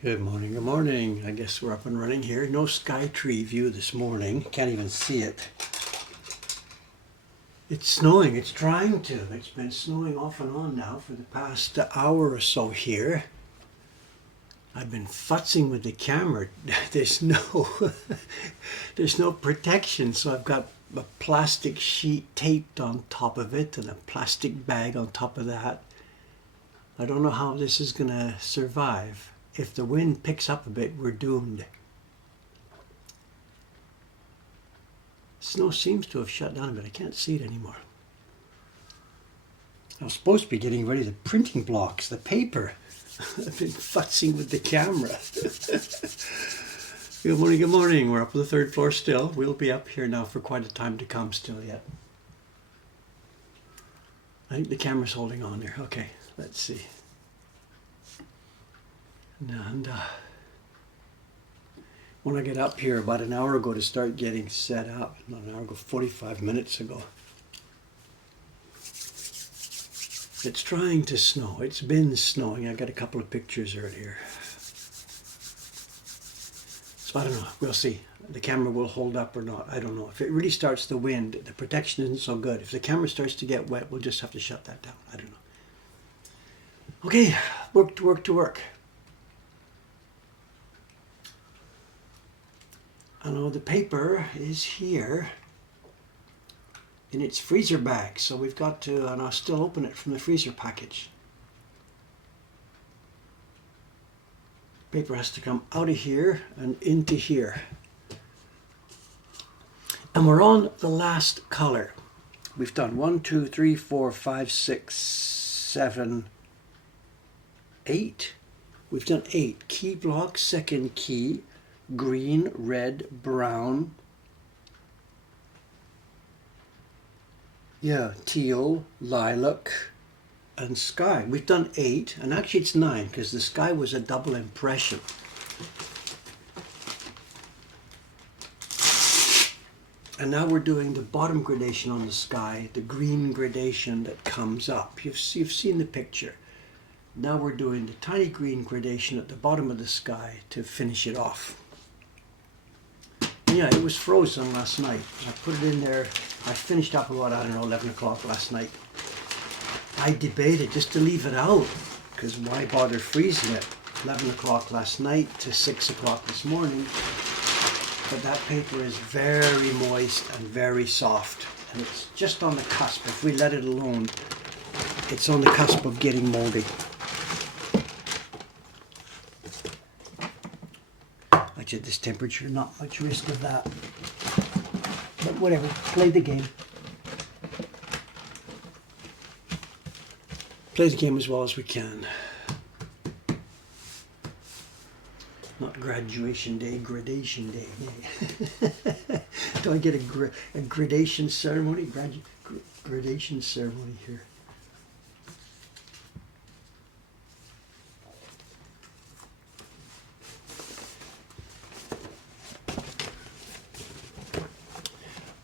Good morning, good morning. I guess we're up and running here. No sky tree view this morning. Can't even see it. It's snowing. It's trying to. It's been snowing off and on now for the past hour or so here. I've been futzing with the camera. There's no there's no protection, so I've got a plastic sheet taped on top of it and a plastic bag on top of that. I don't know how this is going to survive. If the wind picks up a bit, we're doomed. Snow seems to have shut down a bit. I can't see it anymore. I was supposed to be getting ready the printing blocks, the paper. I've been futzing with the camera. Good morning, good morning. We're up on the third floor still. We'll be up here now for quite a time to come still yet. I think the camera's holding on there. Okay, let's see. And when I get up here about an hour ago to start getting set up, not an hour ago, 45 minutes ago, it's trying to snow. It's been snowing. I got a couple of pictures earlier. So I don't know. We'll see. The camera will hold up or not. I don't know. If it really starts to wind, the protection isn't so good. If the camera starts to get wet, we'll just have to shut that down. I don't know. Okay, work to work to work. I know the paper is here in its freezer bag, so we've got to, and I'll still open it from the freezer package. Paper has to come out of here and into here. And we're on the last color. We've done 1, 2, 3, 4, 5, 6, 7, 8. We've done 8. Key block, second key. Green, red, brown, teal, lilac, and sky. We've done 8, and actually it's 9 because the sky was a double impression. And now we're doing the bottom gradation on the sky, the green gradation that comes up. You've seen the picture. Now we're doing the tiny green gradation at the bottom of the sky to finish it off. Yeah, it was frozen last night. I put it in there. I finished up about, 11 o'clock last night. I debated just to leave it out, because why bother freezing it? 11 o'clock last night to 6 o'clock this morning. But that paper is very moist and very soft. And it's just on the cusp. If we let it alone, it's on the cusp of getting moldy. At this temperature, not much risk of that. But whatever, play the game. Play the game as well as we can. Not graduation day, gradation day. Do I get a gradation ceremony? Gradation ceremony here.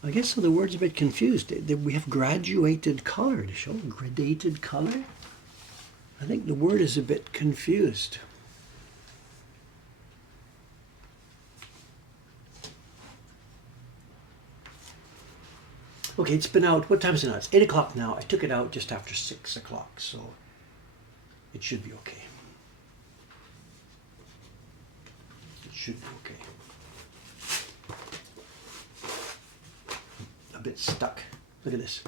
I guess so the word's a bit confused. We have graduated color to show gradated color. I think the word is a bit confused. Okay, it's been out. What time is it now? It's 8 o'clock now. I took it out just after 6 o'clock, so it should be okay. It should be okay. Bit stuck. Look at this.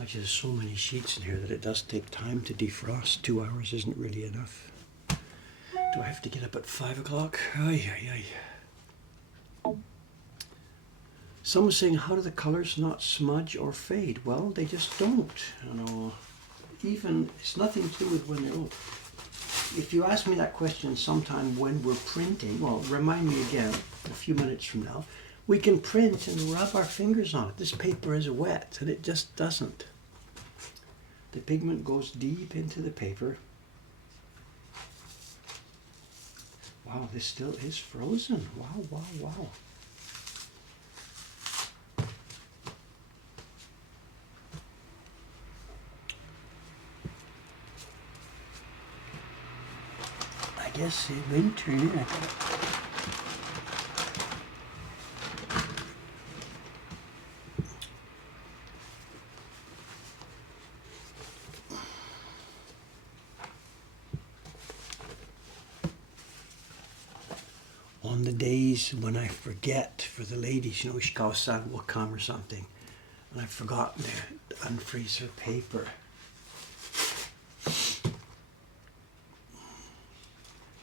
Actually, there's so many sheets in here that it does take time to defrost. 2 hours isn't really enough. Do I have to get up at 5 o'clock? Ay, ay, ay. Someone's saying, how do the colors not smudge or fade? Well, they just don't. Even, it's nothing to do with when they're old. If you ask me that question sometime when we're printing, well, remind me again a few minutes from now, we can print and rub our fingers on it. This paper is wet and it just doesn't. The pigment goes deep into the paper. Wow, this still is frozen. Wow, wow, wow. I guess it winter, yeah. On the days when I forget, for the ladies, you know, Ishikawa-san will come or something, and I've forgotten to unfreeze her paper.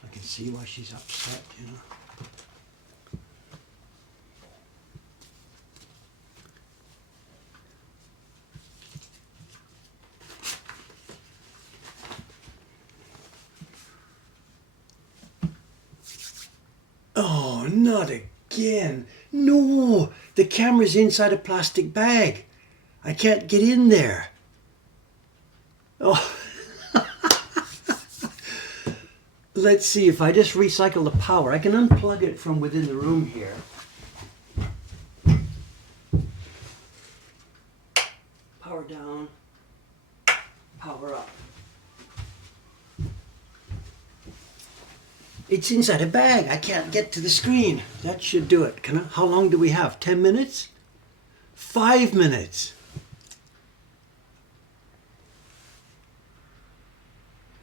I can see why she's upset, you know. Oh, not again. No, the camera's inside a plastic bag. I can't get in there. Oh. Let's see, if I just recycle the power, I can unplug it from within the room here. Power down, power up. It's inside a bag. I can't get to the screen. That should do it. How long do we have? 10 minutes? 5 minutes.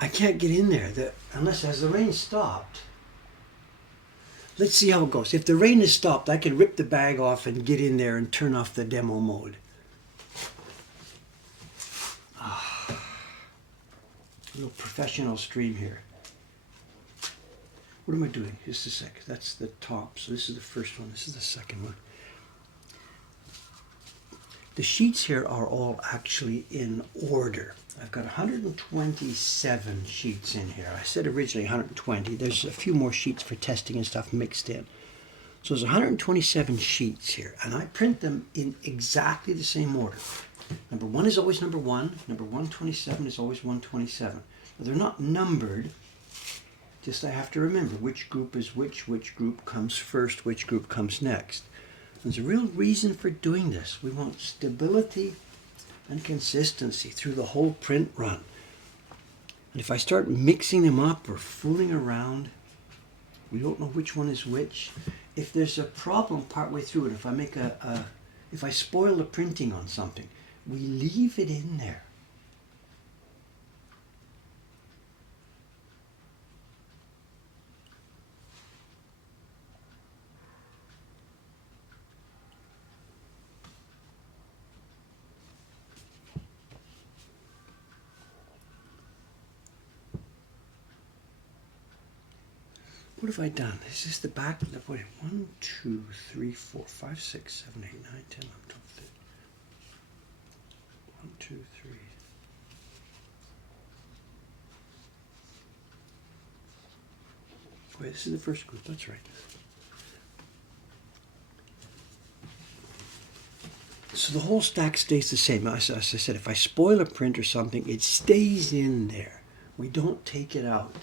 I can't get in there unless has the rain stopped. Let's see how it goes. If the rain has stopped, I can rip the bag off and get in there and turn off the demo mode. A little professional stream here. What am I doing? Just a sec. That's the top. So this is the first one. This is the second one. The sheets here are all actually in order. I've got 127 sheets in here. I said originally 120. There's a few more sheets for testing and stuff mixed in. So there's 127 sheets here, and I print them in exactly the same order. Number 1 is always number 1. Number 127 is always 127. Now, they're not numbered. Just I have to remember which group is which group comes first, which group comes next. There's a real reason for doing this. We want stability and consistency through the whole print run. And if I start mixing them up or fooling around, we don't know which one is which. If there's a problem partway through it, if I make if I spoil the printing on something, we leave it in there. What have I done? Is this the back? Wait, 1, 2, 3, 4, 5, 6, 7, 8, 9, 10, 11, 12, 13. 1, 2, 3. Wait, this is the first group. That's right. So the whole stack stays the same. As I said, if I spoil a print or something, it stays in there. We don't take it out.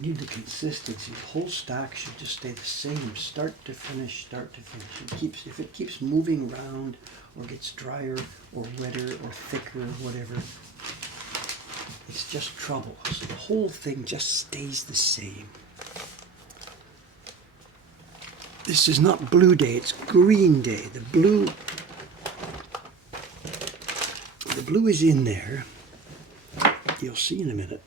Need the consistency. The whole stack should just stay the same, start to finish, start to finish. If it keeps moving around or gets drier or wetter or thicker or whatever, it's just trouble. So the whole thing just stays the same. This is not blue day, it's green day. The blue is in there. You'll see in a minute.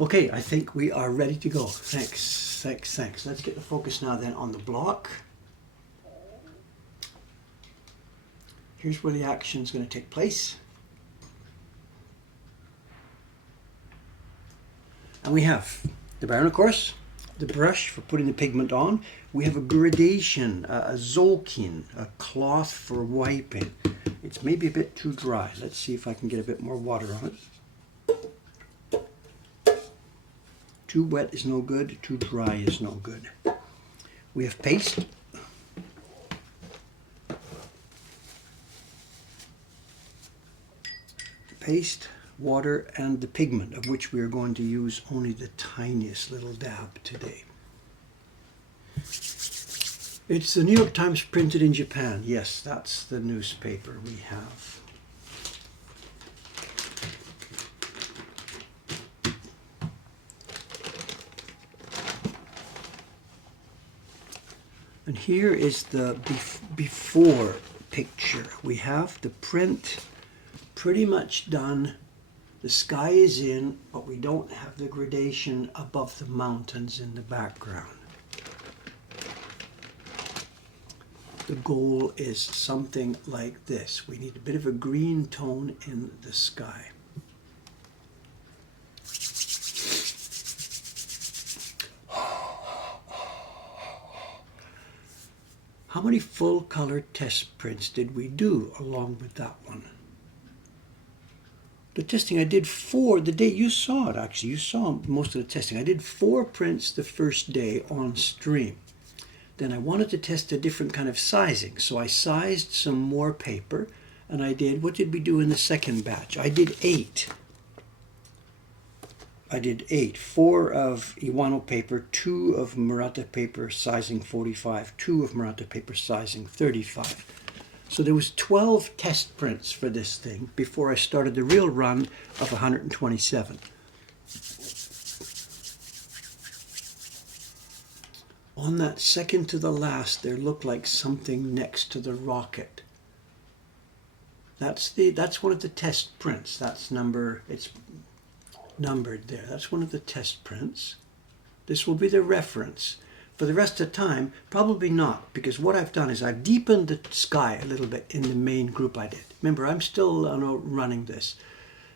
Okay, I think we are ready to go. Thanks. Let's get the focus now then on the block. Here's where the action is going to take place. And we have the brown, of course, the brush for putting the pigment on. We have a gradation, a zolkin, a cloth for wiping. It's maybe a bit too dry. Let's see if I can get a bit more water on it. Too wet is no good, too dry is no good. We have paste. Paste, water, and the pigment, of which we are going to use only the tiniest little dab today. It's the New York Times printed in Japan. Yes, that's the newspaper we have. And here is the before picture. We have the print pretty much done. The sky is in, but we don't have the gradation above the mountains in the background. The goal is something like this. We need a bit of a green tone in the sky. How many full color test prints did we do along with that one? The testing I did 4 the day you saw it, actually. You saw most of the testing. I did 4 prints the first day on stream. Then I wanted to test a different kind of sizing, so I sized some more paper, and I did, what did we do in the second batch? I did 8. 4 of Iwano paper, 2 of Murata paper sizing 45, 2 of Murata paper sizing 35. So there was 12 test prints for this thing before I started the real run of 127. On that second to the last, there looked like something next to the rocket. That's one of the test prints. It's numbered there. That's one of the test prints. This will be the reference. For the rest of the time, probably not, because what I've done is I've deepened the sky a little bit in the main group I did. Remember, I'm still running this.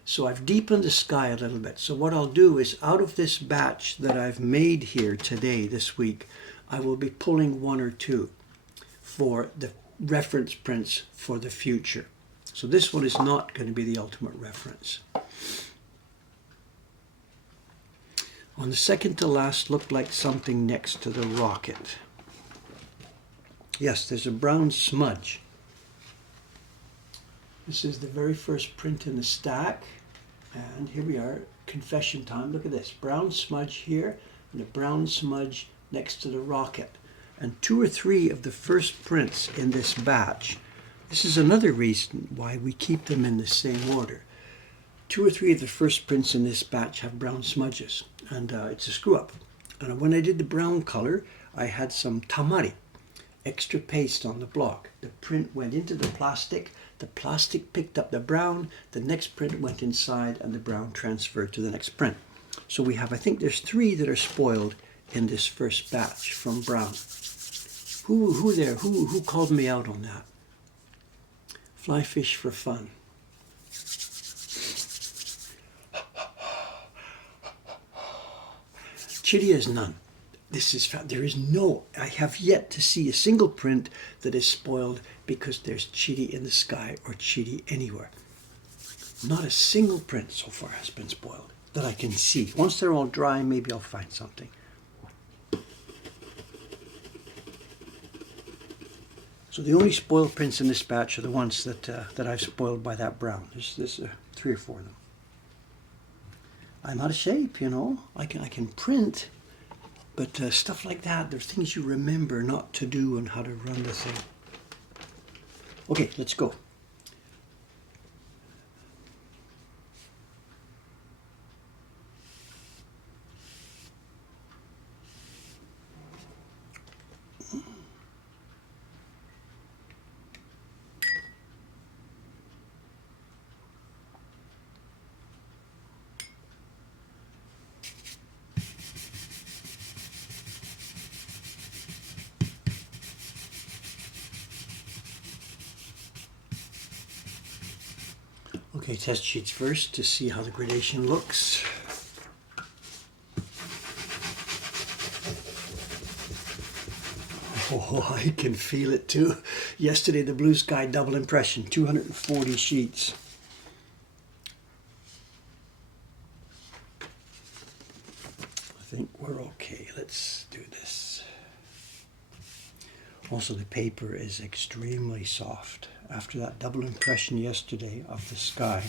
So I've deepened the sky a little bit. So what I'll do is, out of this batch that I've made here today, this week, I will be pulling 1 or 2 for the reference prints for the future. So this one is not going to be the ultimate reference. On the second to last looked like something next to the rocket. Yes, there's a brown smudge. This is the very first print in the stack. And here we are, confession time. Look at this, brown smudge here and a brown smudge next to the rocket. And 2 or 3 of the first prints in this batch. This is another reason why we keep them in the same order. 2 or 3 of the first prints in this batch have brown smudges, and it's a screw up. And when I did the brown color, I had some tamari, extra paste on the block. The print went into the plastic picked up the brown, the next print went inside, and the brown transferred to the next print. So we have, I think there's 3 that are spoiled in this first batch from brown. Who called me out on that? Fly fish for fun. Chitty is none. I have yet to see a single print that is spoiled because there's chitty in the sky or chitty anywhere. Not a single print so far has been spoiled that I can see. Once they're all dry, maybe I'll find something. So the only spoiled prints in this batch are the ones that I've spoiled by that brown. There's 3 or 4 of them. I'm out of shape, you know. I can print, but stuff like that, there's things you remember not to do and how to run the thing. Okay, let's go. Okay, test sheets first to see how the gradation looks. Oh, I can feel it too. Yesterday, the blue sky double impression, 240 sheets. I think we're okay. Let's do this. Also, the paper is extremely soft. After that double impression yesterday of the sky,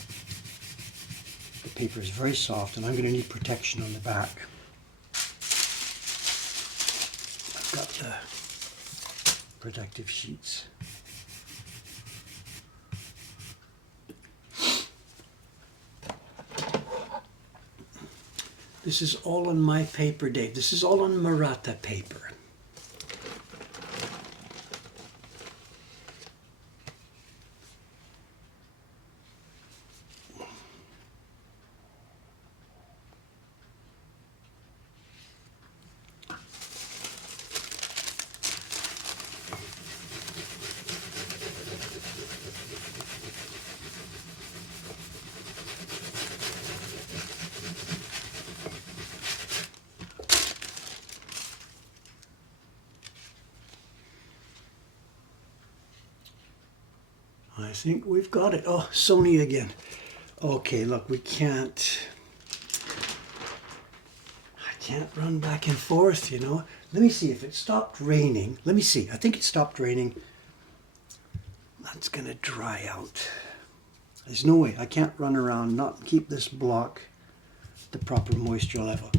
the paper is very soft, and I'm going to need protection on the back. I've got the protective sheets. This is all on my paper, Dave. This is all on Maratta paper. I think we've got it. Oh, Sony again. Okay, look, I can't run back and forth, you know. Let me see if it stopped raining. Let me see. I think it stopped raining. That's going to dry out. There's no way. I can't run around, not keep this block the proper moisture level.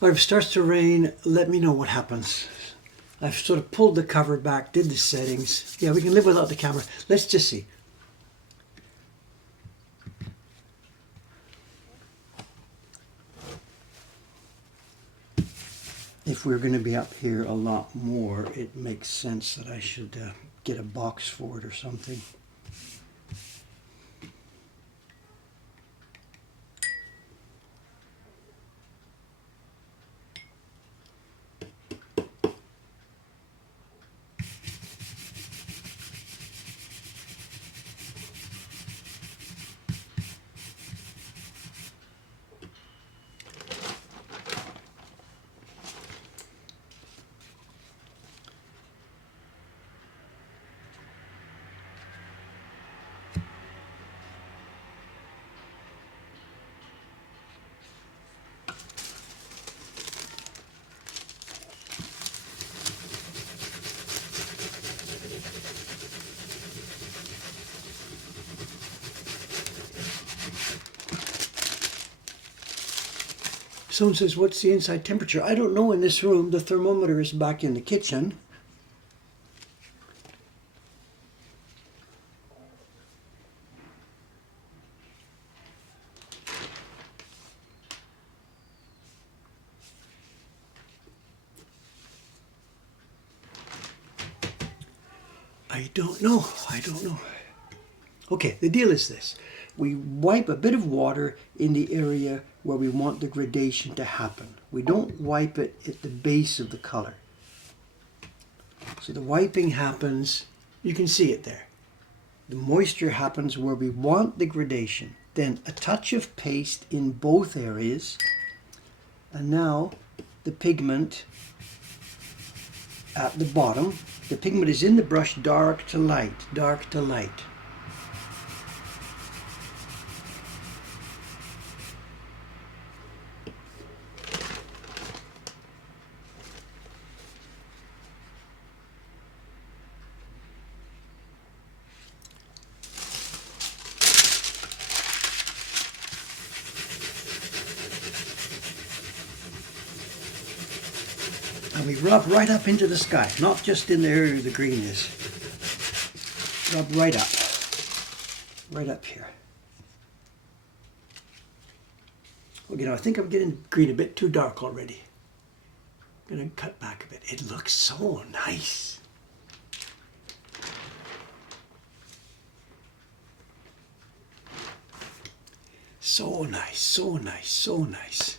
But if it starts to rain, let me know what happens. I've sort of pulled the cover back, did the settings. Yeah, we can live without the camera. Let's just see. If we're going to be up here a lot more, it makes sense that I should get a box for it or something. Someone says, what's the inside temperature? I don't know in this room. The thermometer is back in the kitchen. I don't know. I don't know. Okay, the deal is this. We wipe a bit of water in the area where we want the gradation to happen. We don't wipe it at the base of the color. So the wiping happens, you can see it there. The moisture happens where we want the gradation. Then a touch of paste in both areas. And now the pigment at the bottom. The pigment is in the brush dark to light, dark to light. And we rub right up into the sky, not just in the area the green is. Rub right up here. Well, you know, I think I'm getting green a bit too dark already. I'm going to cut back a bit. It looks so nice. So nice, so nice, so nice.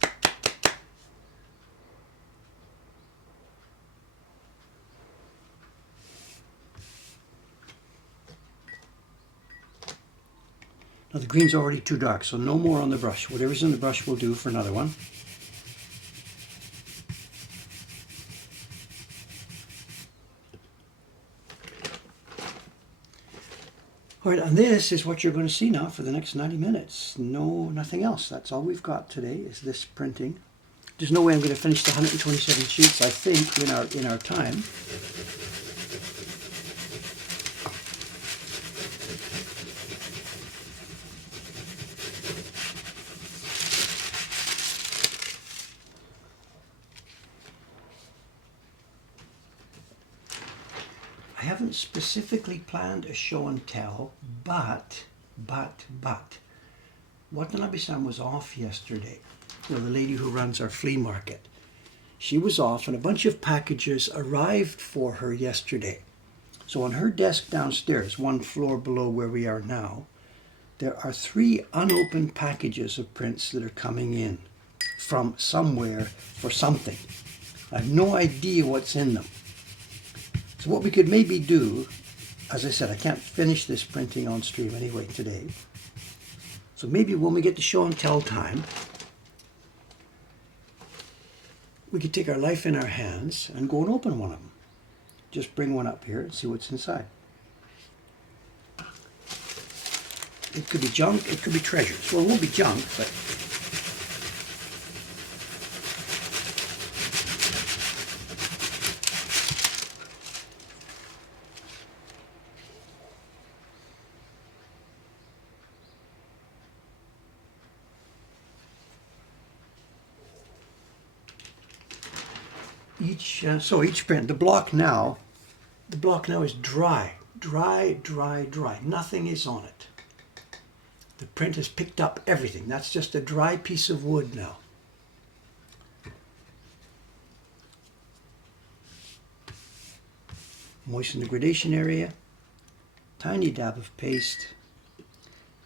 Now the green's already too dark, so no more on the brush. Whatever's in the brush will do for another one. All right, and this is what you're going to see now for the next 90 minutes. No, nothing else. That's all we've got today is this printing. There's no way I'm going to finish the 127 sheets, I think, in our time. I haven't specifically planned a show and tell, but, Watanabe-san was off yesterday. You know, the lady who runs our flea market. She was off and a bunch of packages arrived for her yesterday. So on her desk downstairs, one floor below where we are now, there are 3 unopened packages of prints that are coming in from somewhere for something. I have no idea what's in them. So what we could maybe do, as I said, I can't finish this printing on stream anyway today. So maybe when we get to show and tell time, we could take our life in our hands and go and open one of them. Just bring one up here and see what's inside. It could be junk, it could be treasures. Well, it won't be junk, but each print, the block now is dry. Nothing is on it. The print has picked up everything. That's just a dry piece of wood now. Moisten the gradation area. Tiny dab of paste.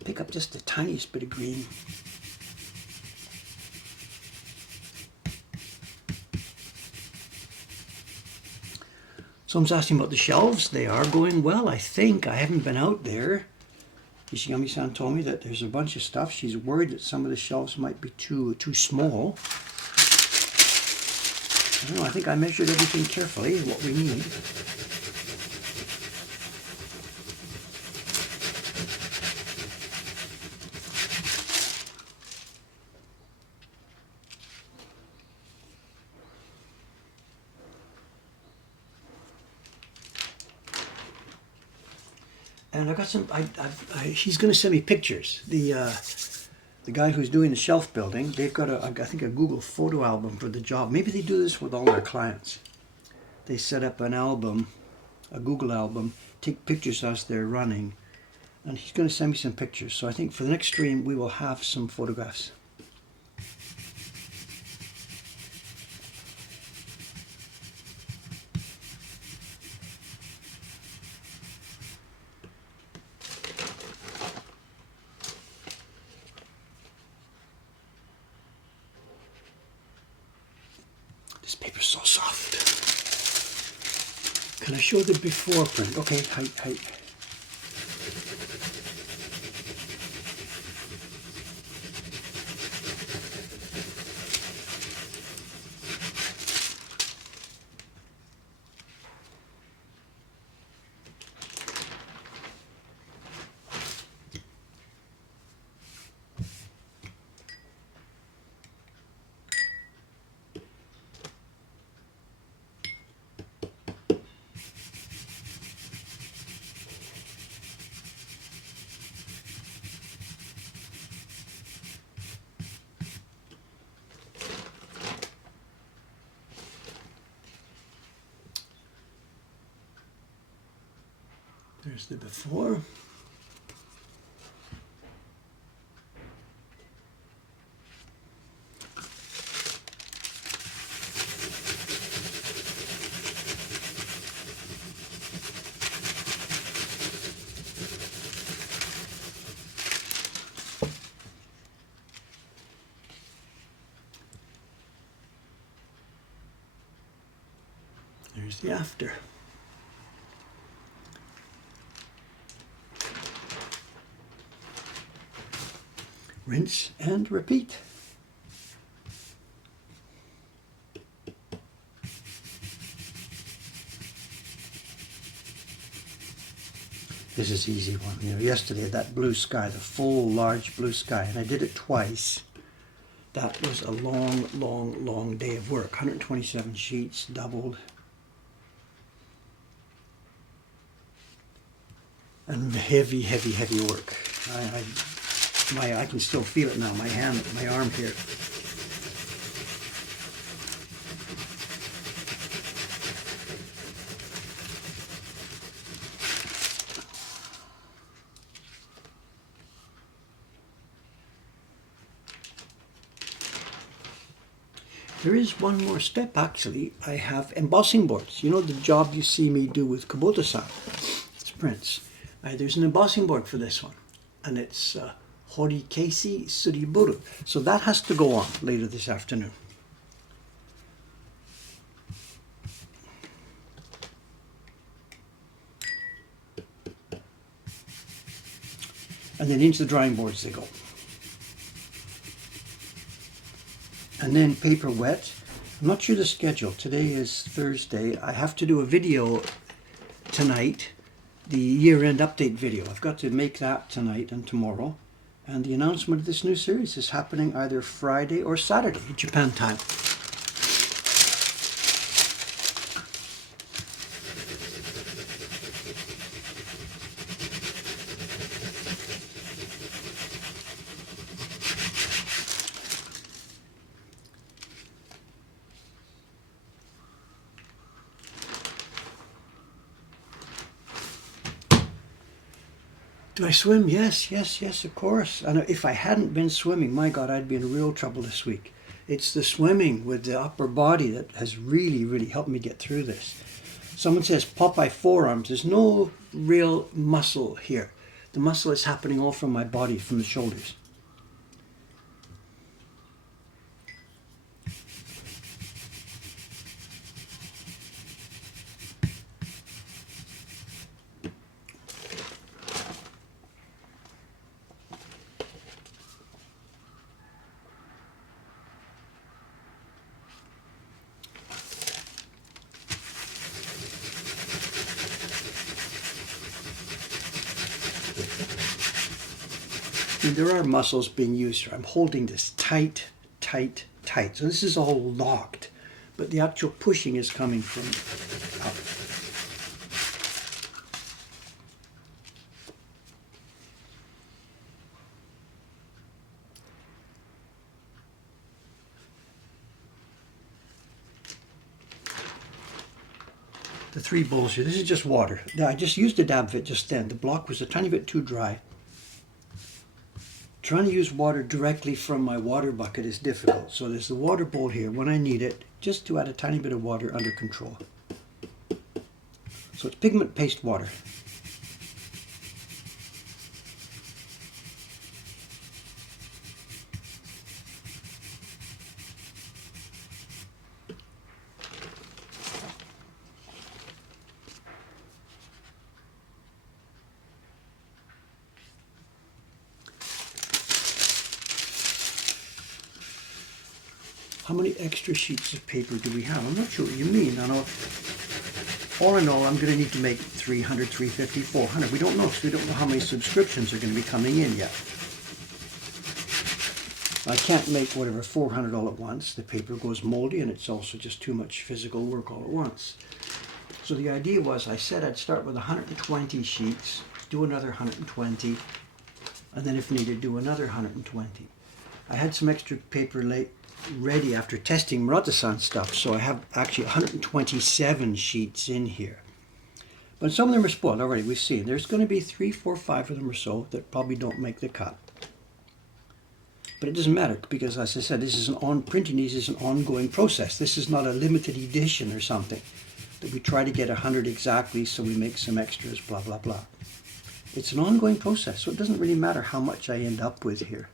Pick up just the tiniest bit of green. Someone's asking about the shelves. They are going well, I think. I haven't been out there. Ishigami-san told me that there's a bunch of stuff. She's worried that some of the shelves might be too small. I don't know, I think I measured everything carefully, what we need. And I got some. He's going to send me pictures. The guy who's doing the shelf building, they've got I think a Google photo album for the job. Maybe they do this with all their clients. They set up an album, a Google album, take pictures as they're running, and he's going to send me some pictures. So I think for the next stream we will have some photographs. They're so soft. Can I show the before print? Okay, height. There's the before. There's the after. Rinse and repeat. This is an easy one. You know, yesterday that blue sky, the full large blue sky, and I did it twice. That was a long day of work. 127 sheets, doubled. And heavy work. I can still feel it now, my hand, my arm here. There is one more step actually. I have embossing boards. You know the job you see me do with Kubota-san. It's prints. There's an embossing board for this one. And it's Horikesi Suriburu. So that has to go on later this afternoon. And then into the drying boards they go. And then paper wet. I'm not sure the schedule. Today is Thursday. I have to do a video tonight, the year-end update video. I've got to make that tonight and tomorrow. And the announcement of this new series is happening either Friday or Saturday, Japan time. Do I swim? Yes, of course. And if I hadn't been swimming, my God, I'd be in real trouble this week. It's the swimming with the upper body that has really helped me get through this. Someone says Popeye forearms. There's no real muscle here. The muscle is happening all from my body, from the shoulders. And there are muscles being used here. I'm holding this tight. So this is all locked, but the actual pushing is coming from up. The 3 bowls here, this is just water. Now, I just used a dab fit just then. The block was a tiny bit too dry. Trying to use water directly from my water bucket is difficult. So there's the water bowl here when I need it, just to add a tiny bit of water under control. So it's pigment paste water. How many extra sheets of paper do we have? I'm not sure what you mean. I know, all in all, I'm going to need to make 300, 350, 400. We don't know, because we don't know how many subscriptions are going to be coming in yet. I can't make whatever 400 all at once. The paper goes moldy, and it's also just too much physical work all at once. So the idea was, I said I'd start with 120 sheets, do another 120, and then if needed, do another 120. I had some extra paper ready after testing Murata-san stuff, so I have actually 127 sheets in here. But some of them are spoiled already, we've seen. There's going to be 3, 4, 5 of them or so that probably don't make the cut. But it doesn't matter, because as I said, printing these is an ongoing process. This is not a limited edition or something that we try to get 100 exactly, so we make some extras, blah, blah, blah. It's an ongoing process, so it doesn't really matter how much I end up with here.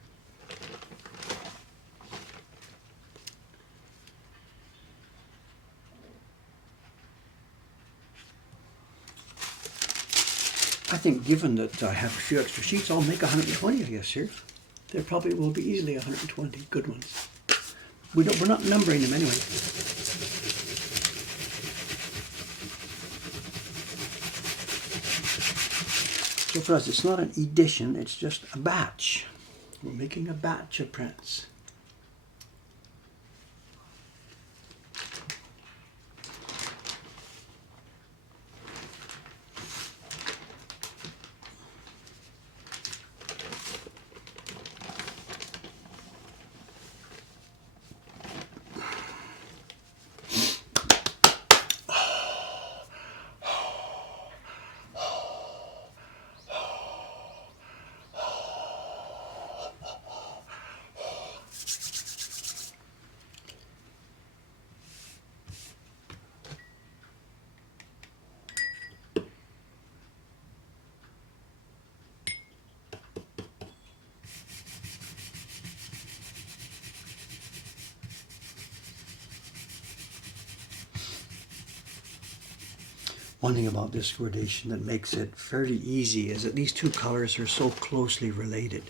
I think given that I have a few extra sheets, I'll make 120, I guess, here. There probably will be easily 120 good ones. We're not numbering them anyway. So for us, it's not an edition, it's just a batch. We're making a batch of prints. One thing about this gradation that makes it fairly easy is that these two colors are so closely related.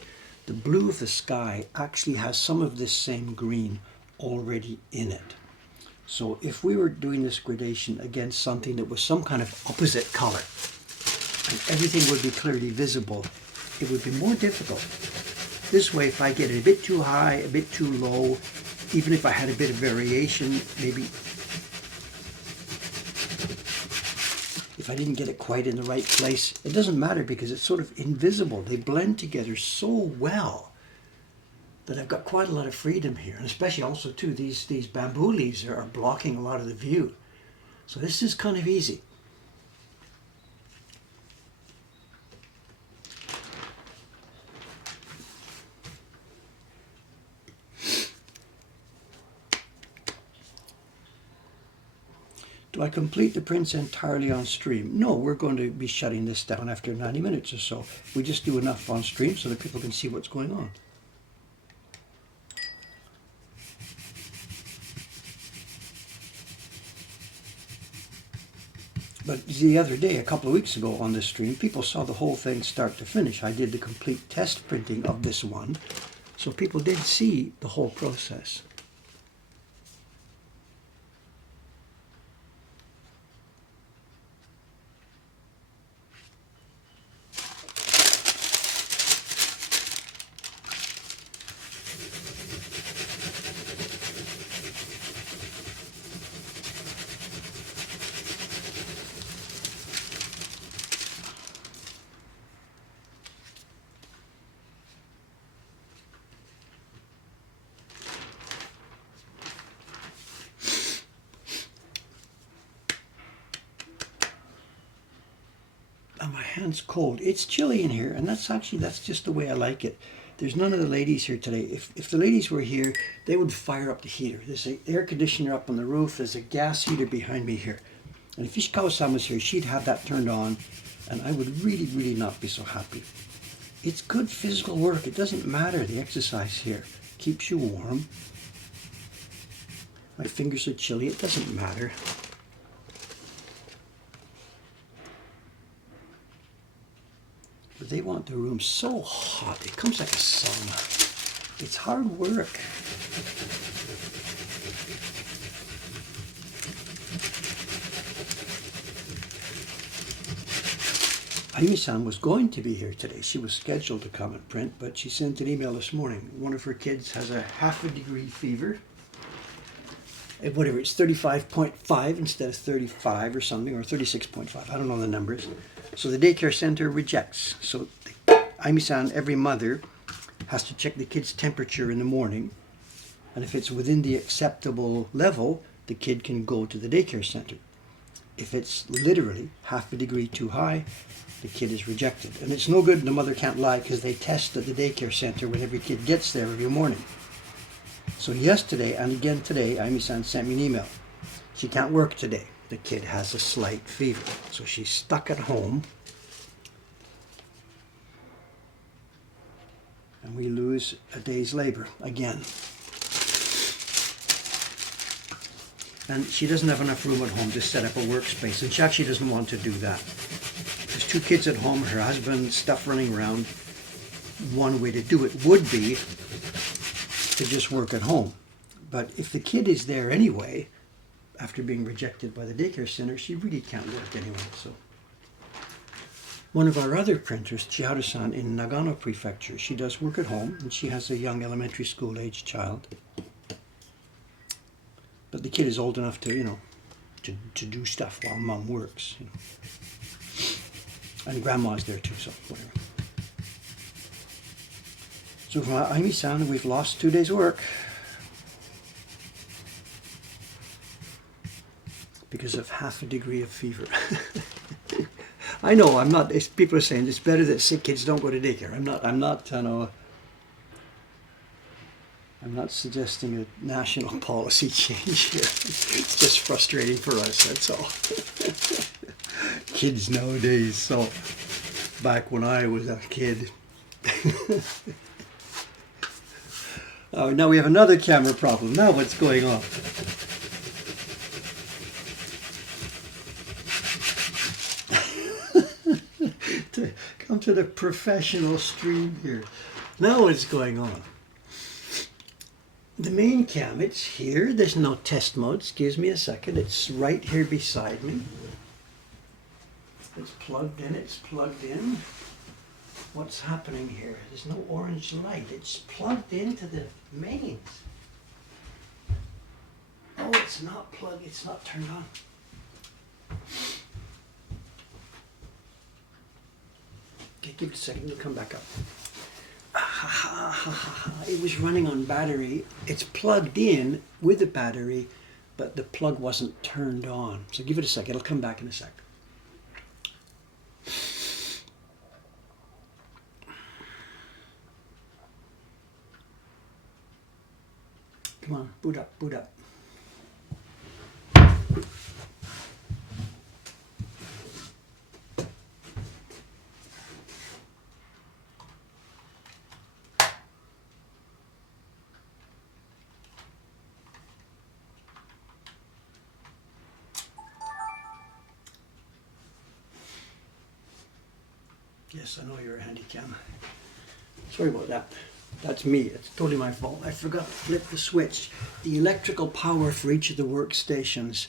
The blue of the sky actually has some of this same green already in it. So if we were doing this gradation against something that was some kind of opposite color, and everything would be clearly visible, it would be more difficult. This way, if I get it a bit too high, a bit too low, even if I had a bit of variation, maybe if I didn't get it quite in the right place, it doesn't matter because it's sort of invisible. They blend together so well that I've got quite a lot of freedom here. And especially also too, these bamboo leaves are blocking a lot of the view. So this is kind of easy. Do I complete the prints entirely on stream? No, we're going to be shutting this down after 90 minutes or so. We just do enough on stream so that people can see what's going on. But the other day, a couple of weeks ago on this stream, people saw the whole thing start to finish. I did the complete test printing of this one, so people did see the whole process. My hand's cold. It's chilly in here, and that's just the way I like it. There's none of the ladies here today. If the ladies were here, they would fire up the heater. There's an air conditioner up on the roof. There's a gas heater behind me here. And if Ishikawa-san was here, she'd have that turned on, and I would really, really not be so happy. It's good physical work. It doesn't matter, the exercise here. Keeps you warm. My fingers are chilly. It doesn't matter. But they want the room so hot. It comes like a sauna. It's hard work. Aimi-san was going to be here today. She was scheduled to come and print, but she sent an email this morning. One of her kids has a 1/2 degree fever. Whatever, it's 35.5 instead of 35 or something, or 36.5. I don't know the numbers. So the daycare center rejects. So Aimi-san, every mother, has to check the kid's temperature in the morning. And if it's within the acceptable level, the kid can go to the daycare center. If it's literally 1/2 degree too high, the kid is rejected. And it's no good, the mother can't lie, because they test at the daycare center when every kid gets there every morning. So yesterday and again today, Aimi-san sent me an email. She can't work today. The kid has a slight fever. So she's stuck at home. And we lose a day's labor again. And she doesn't have enough room at home to set up a workspace. And she actually doesn't want to do that. There's 2 kids at home, her husband, stuff running around. One way to do it would be to just work at home. But if the kid is there anyway, after being rejected by the daycare center, she really can't work anyway. So one of our other printers, Chiharu-san in Nagano Prefecture, she does work at home, and she has a young elementary school age child. But the kid is old enough to, to do stuff while mom works. And grandma's there too, so whatever. So from Aimi-san, we've lost 2 days' work because of 1/2 degree of fever. I know, I'm not. People are saying it's better that sick kids don't go to daycare. I'm not suggesting a national policy change here. It's just frustrating for us, that's all. Kids nowadays, so back when I was a kid. Oh, now we have another camera problem. Now what's going on? To come to the professional stream here. Now what's going on? The main cam, it's here. There's no test mode. Excuse me a second. It's right here beside me. It's plugged in. It's plugged in. What's happening here? There's no orange light. It's plugged into the mains. Oh, it's not plugged. It's not turned on. Okay, give it a second. It'll come back up. It was running on battery. It's plugged in with the battery, but the plug wasn't turned on. So give it a second. It'll come back in a sec. Come on, boot up, boot up. Yes, I know you're a handycam. Sorry about that. That's me. It's totally my fault. I forgot to flip the switch. The electrical power for each of the workstations,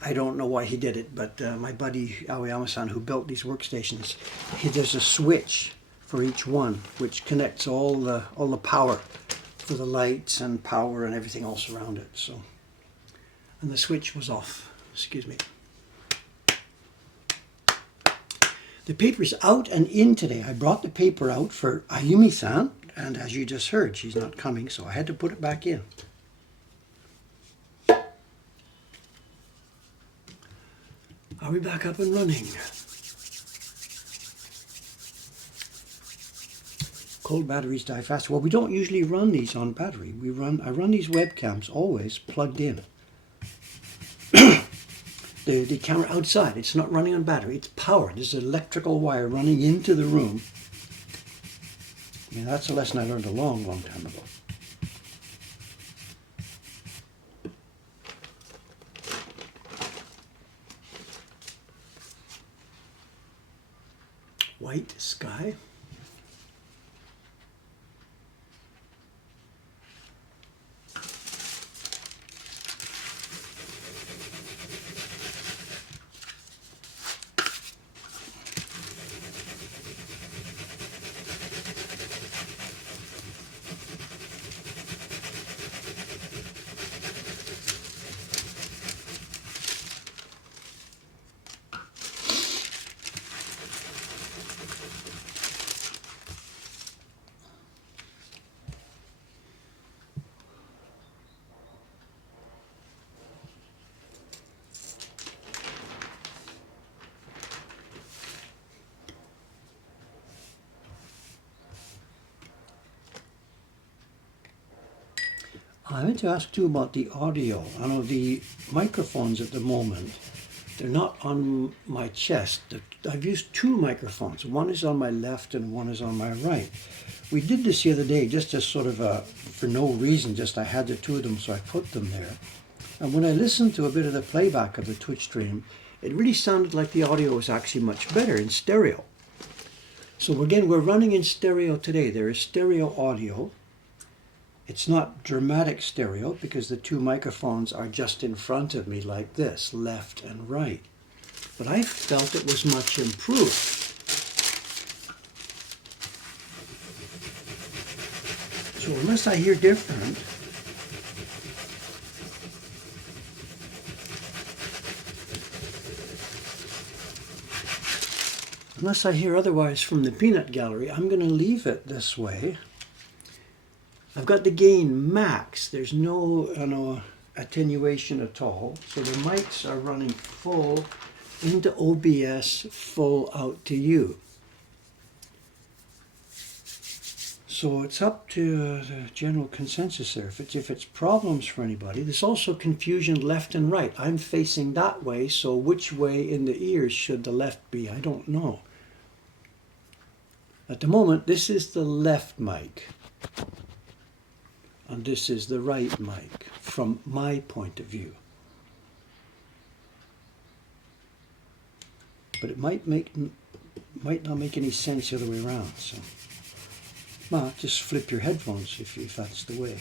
I don't know why he did it, but my buddy Aoyama-san, who built these workstations, there's a switch for each one, which connects all the power for the lights and power and everything else around it. So, and the switch was off. Excuse me. The paper's out and in today. I brought the paper out for Ayumi-san, and as you just heard, she's not coming, so I had to put it back in. Are we back up and running? Cold batteries die fast. Well, we don't usually run these on battery. I run these webcams always plugged in. The camera outside, it's not running on battery, it's powered. There's an electrical wire running into the room. I mean, that's a lesson I learned a long, long time ago. White sky. I meant to ask too about the audio. I know the microphones at the moment, they're not on my chest. I've used two microphones. One is on my left and one is on my right. We did this the other day just as sort of for no reason, just I had the two of them, so I put them there. And when I listened to a bit of the playback of the Twitch stream, it really sounded like the audio was actually much better in stereo. So again, we're running in stereo today. There is stereo audio. It's not dramatic stereo because the two microphones are just in front of me like this, left and right. But I felt it was much improved. So unless I hear different, unless I hear otherwise from the peanut gallery, I'm going to leave it this way. I've got the gain max. There's no attenuation at all. So the mics are running full into OBS, full out to you. So it's up to the general consensus there. If it's problems for anybody, there's also confusion left and right. I'm facing that way, so which way in the ears should the left be? I don't know. At the moment, this is the left mic. And this is the right mic from my point of view. But it might not make any sense the other way around. So, well, just flip your headphones if that's the way.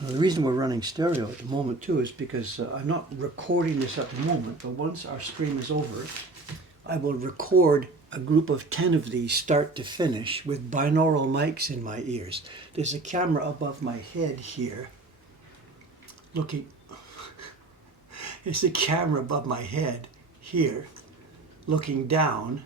The reason we're running stereo at the moment too is because I'm not recording this at the moment, but once our stream is over, I will record a group of 10 of these start to finish with binaural mics in my ears. There's a camera above my head here looking, there's a camera above my head here looking down,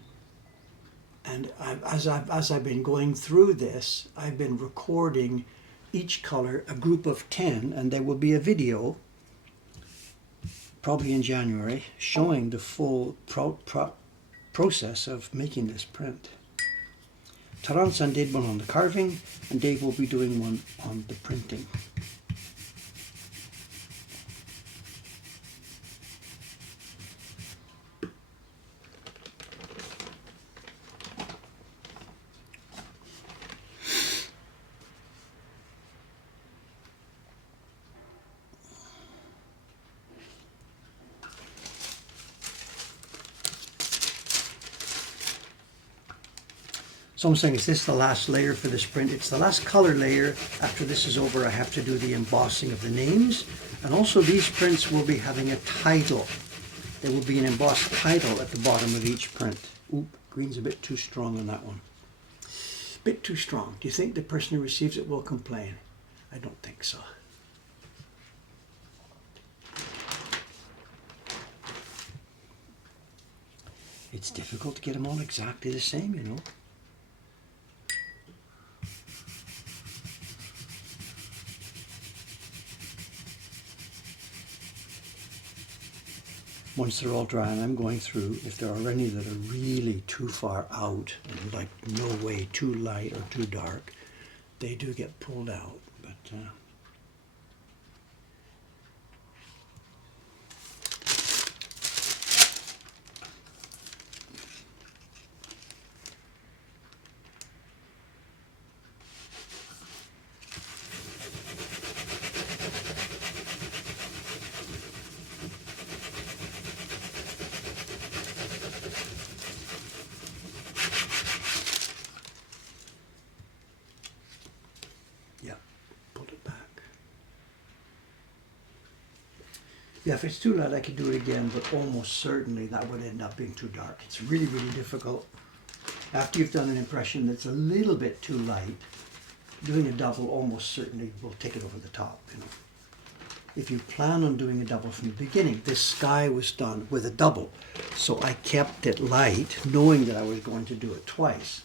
and as I've been going through this, I've been recording each color, a group of 10, and there will be a video, probably in January, showing the full process of making this print. Taran-san did one on the carving, and Dave will be doing one on the printing. So I'm saying, is this the last layer for this print? It's the last color layer. After this is over, I have to do the embossing of the names. And also these prints will be having a title. There will be an embossed title at the bottom of each print. Oop, green's a bit too strong on that one. Bit too strong. Do you think the person who receives it will complain? I don't think so. It's difficult to get them all exactly the same, you know. Once they're all dry, and I'm going through, if there are any that are really too far out, and like no way too light or too dark, they do get pulled out. But yeah, if it's too light, I could do it again, but almost certainly that would end up being too dark. It's really, really difficult. After you've done an impression that's a little bit too light, doing a double almost certainly will take it over the top, you know. If you plan on doing a double from the beginning, this sky was done with a double, so I kept it light, knowing that I was going to do it twice.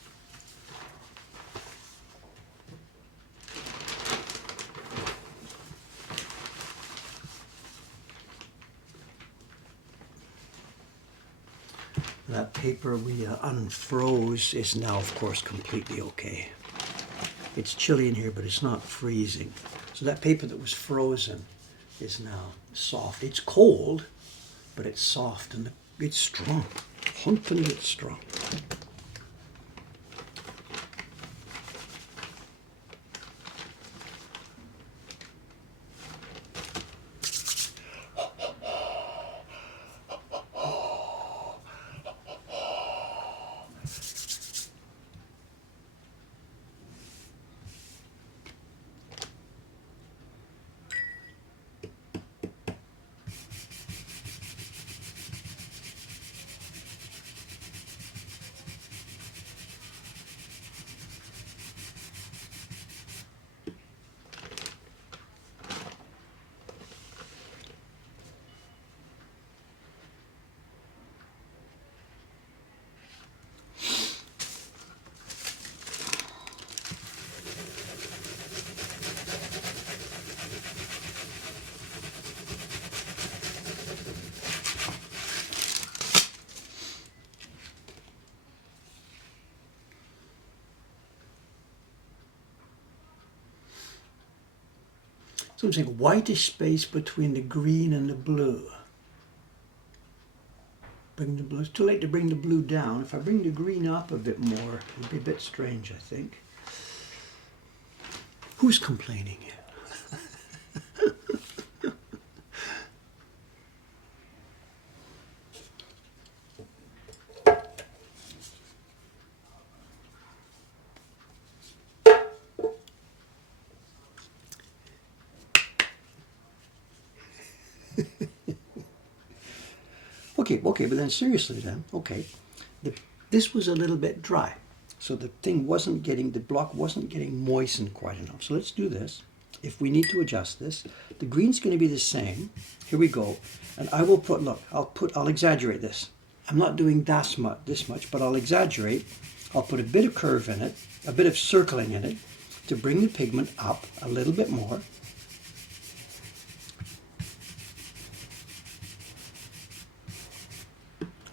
That paper we unfroze is now, of course, completely okay. It's chilly in here, but it's not freezing. So that paper that was frozen is now soft. It's cold, but it's soft and it's strong. Humping it's strong. So I'm saying whitish space between the green and the blue. Bring the blue. It's too late to bring the blue down. If I bring the green up a bit more, it'll be a bit strange, I think. Who's complaining yet? Okay, but then seriously then, okay, this was a little bit dry. So the block wasn't getting moistened quite enough. So let's do this. If we need to adjust this, the green's going to be the same. Here we go. And I will put, look, I'll exaggerate this. I'm not doing this much, but I'll exaggerate. I'll put a bit of curve in it, a bit of circling in it to bring the pigment up a little bit more.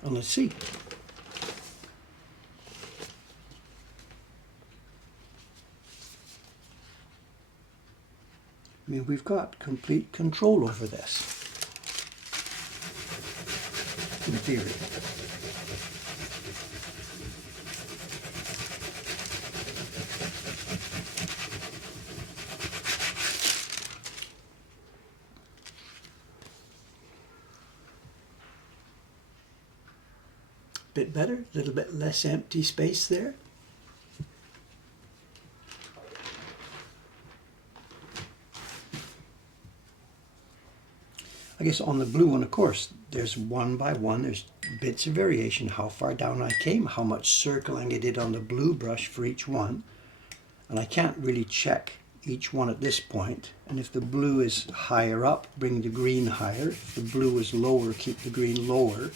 And let's see. I mean, we've got complete control over this, in theory. Bit better, a little bit less empty space there. I guess on the blue one, of course, there's one by one, there's bits of variation, how far down I came, how much circling I did on the blue brush for each one. And I can't really check each one at this point. And if the blue is higher up, bring the green higher. If the blue is lower, keep the green lower.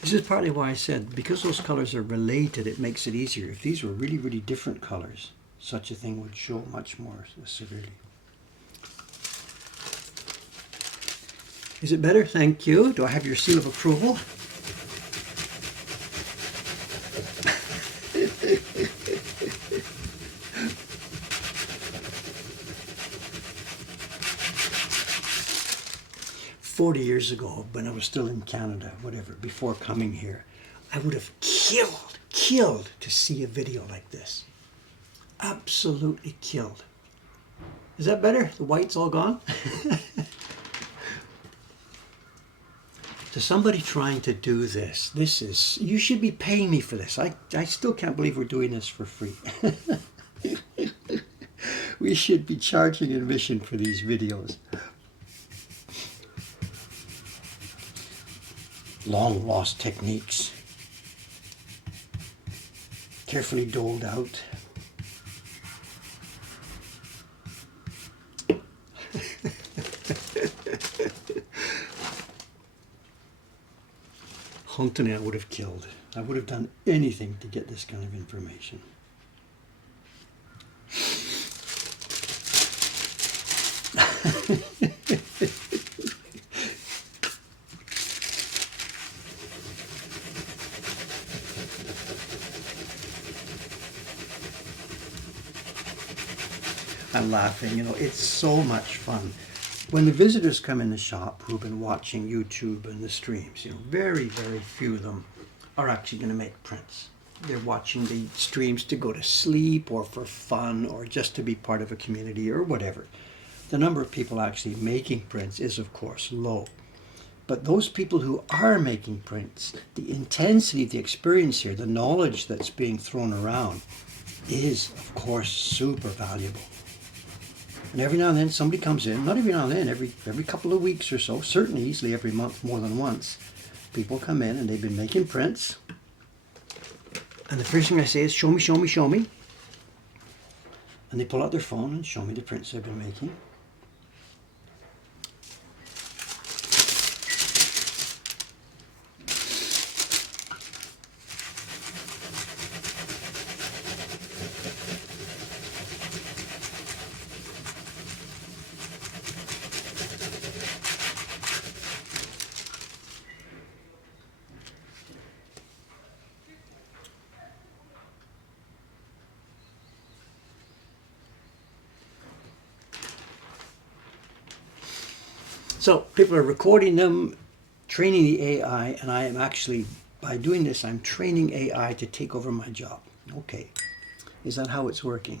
This is partly why I said, because those colors are related, it makes it easier. If these were really, really different colors, such a thing would show much more severely. Is it better? Thank you. Do I have your seal of approval? 40 years ago, when I was still in Canada, whatever, before coming here, I would have killed to see a video like this. Absolutely killed. Is that better? The white's all gone? So somebody trying to do this, you should be paying me for this. I still can't believe we're doing this for free. We should be charging admission for these videos. long lost techniques, carefully doled out. Hunting I would have killed. I would have done anything to get this kind of information. I'm laughing, you know, it's so much fun. When the visitors come in the shop who've been watching YouTube and the streams, you know, very, very few of them are actually going to make prints. They're watching the streams to go to sleep or for fun or just to be part of a community or whatever. The number of people actually making prints is, of course, low. But those people who are making prints, the intensity of the experience here, the knowledge that's being thrown around is, of course, super valuable. And every now and then somebody comes in, not every now and then, every couple of weeks or so, certainly easily every month more than once, people come in and they've been making prints. And the first thing I say is, show me, show me, show me. And they pull out their phone and show me the prints they've been making. So people are recording them, training the AI, and I am actually, by doing this, I'm training AI to take over my job. Okay, is that how it's working?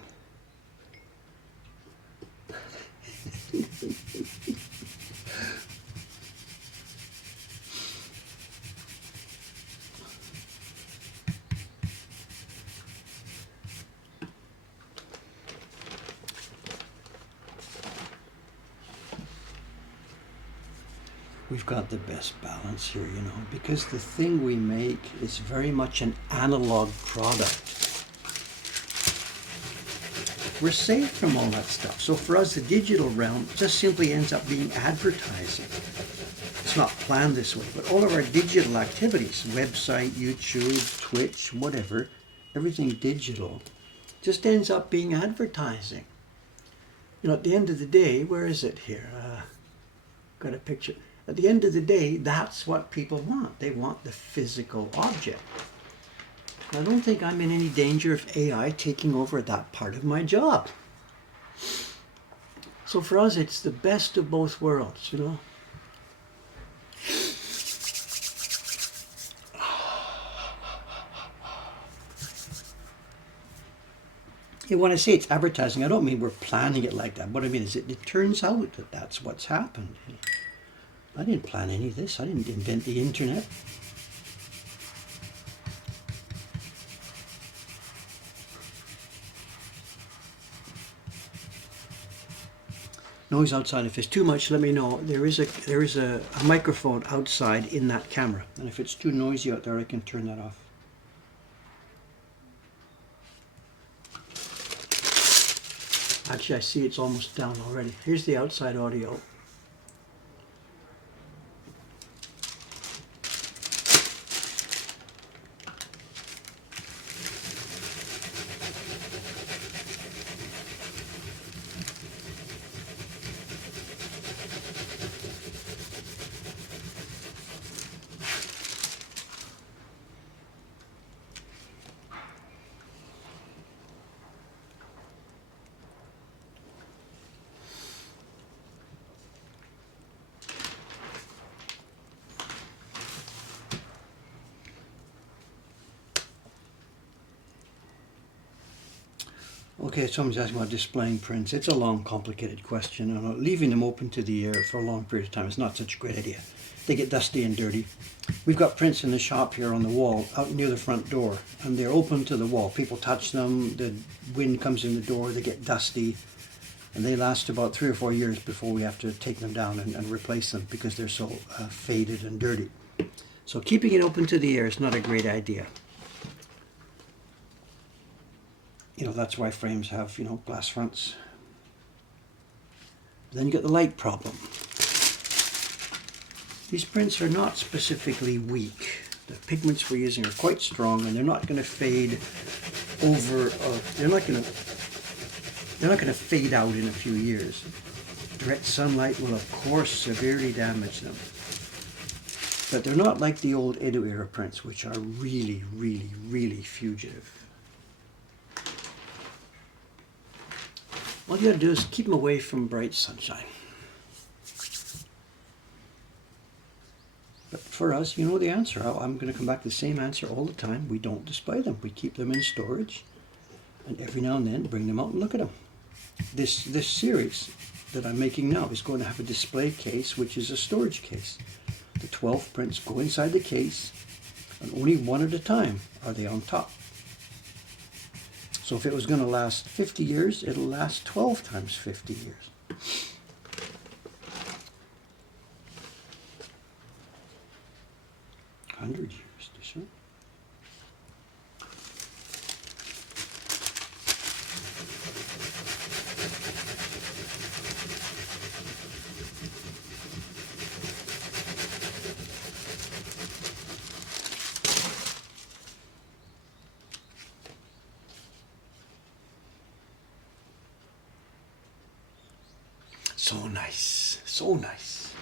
We've got the best balance here, you know, because the thing we make is very much an analog product. We're safe from all that stuff. So for us, the digital realm just simply ends up being advertising. It's not planned this way, but all of our digital activities, website, YouTube, Twitch, whatever, everything digital, just ends up being advertising. You know, at the end of the day, where is it here? Got a picture. At the end of the day, that's what people want. They want the physical object. I don't think I'm in any danger of AI taking over that part of my job. So for us, it's the best of both worlds, you know. When I say it's advertising, I don't mean we're planning it like that. What I mean is it turns out that that's what's happened. I didn't plan any of this. I didn't invent the internet. Noise outside. If there's too much, let me know. There is a microphone outside in that camera, and if it's too noisy out there, I can turn that off. Actually, I see it's almost down already. Here's the outside audio. Okay, someone's asking about displaying prints. It's a long, complicated question, and leaving them open to the air for a long period of time is not such a great idea. They get dusty and dirty. We've got prints in the shop here on the wall, out near the front door, and they're open to the wall. People touch them, the wind comes in the door, they get dusty, and they last about 3 or 4 years before we have to take them down and replace them because they're so faded and dirty. So keeping it open to the air is not a great idea. You know, that's why frames have, you know, glass fronts. Then you get the light problem. These prints are not specifically weak. The pigments we're using are quite strong, and they're not going to fade over. They're not going to fade out in a few years. Direct sunlight will, of course, severely damage them. But they're not like the old Edo era prints, which are really, really, really fugitive. All you gotta do is keep them away from bright sunshine. But for us, you know the answer. I'm gonna come back to the same answer all the time. We don't display them. We keep them in storage, and every now and then bring them out and look at them. This series that I'm making now is going to have a display case, which is a storage case. The 12 prints go inside the case, and only one at a time are they on top. So if it was going to last 50 years, it'll last 12 times 50 years. 100 years, this one. So nice, so nice.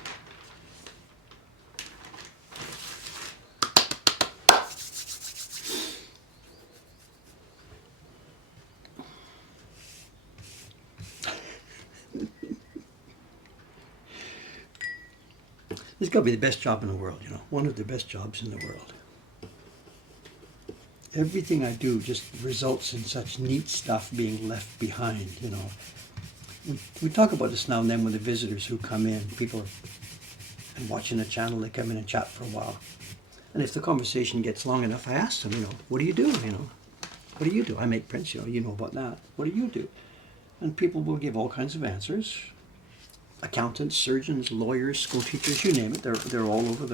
This has got to be the best job in the world, you know, one of the best jobs in the world. Everything I do just results in such neat stuff being left behind, you know. We talk about this now and then with the visitors who come in. People are watching a channel, they come in and chat for a while. And if the conversation gets long enough, I ask them, you know, what do you do? You know, what do you do? I make prints, you know about that. What do you do? And people will give all kinds of answers. Accountants, surgeons, lawyers, school teachers, you name it. They're all over.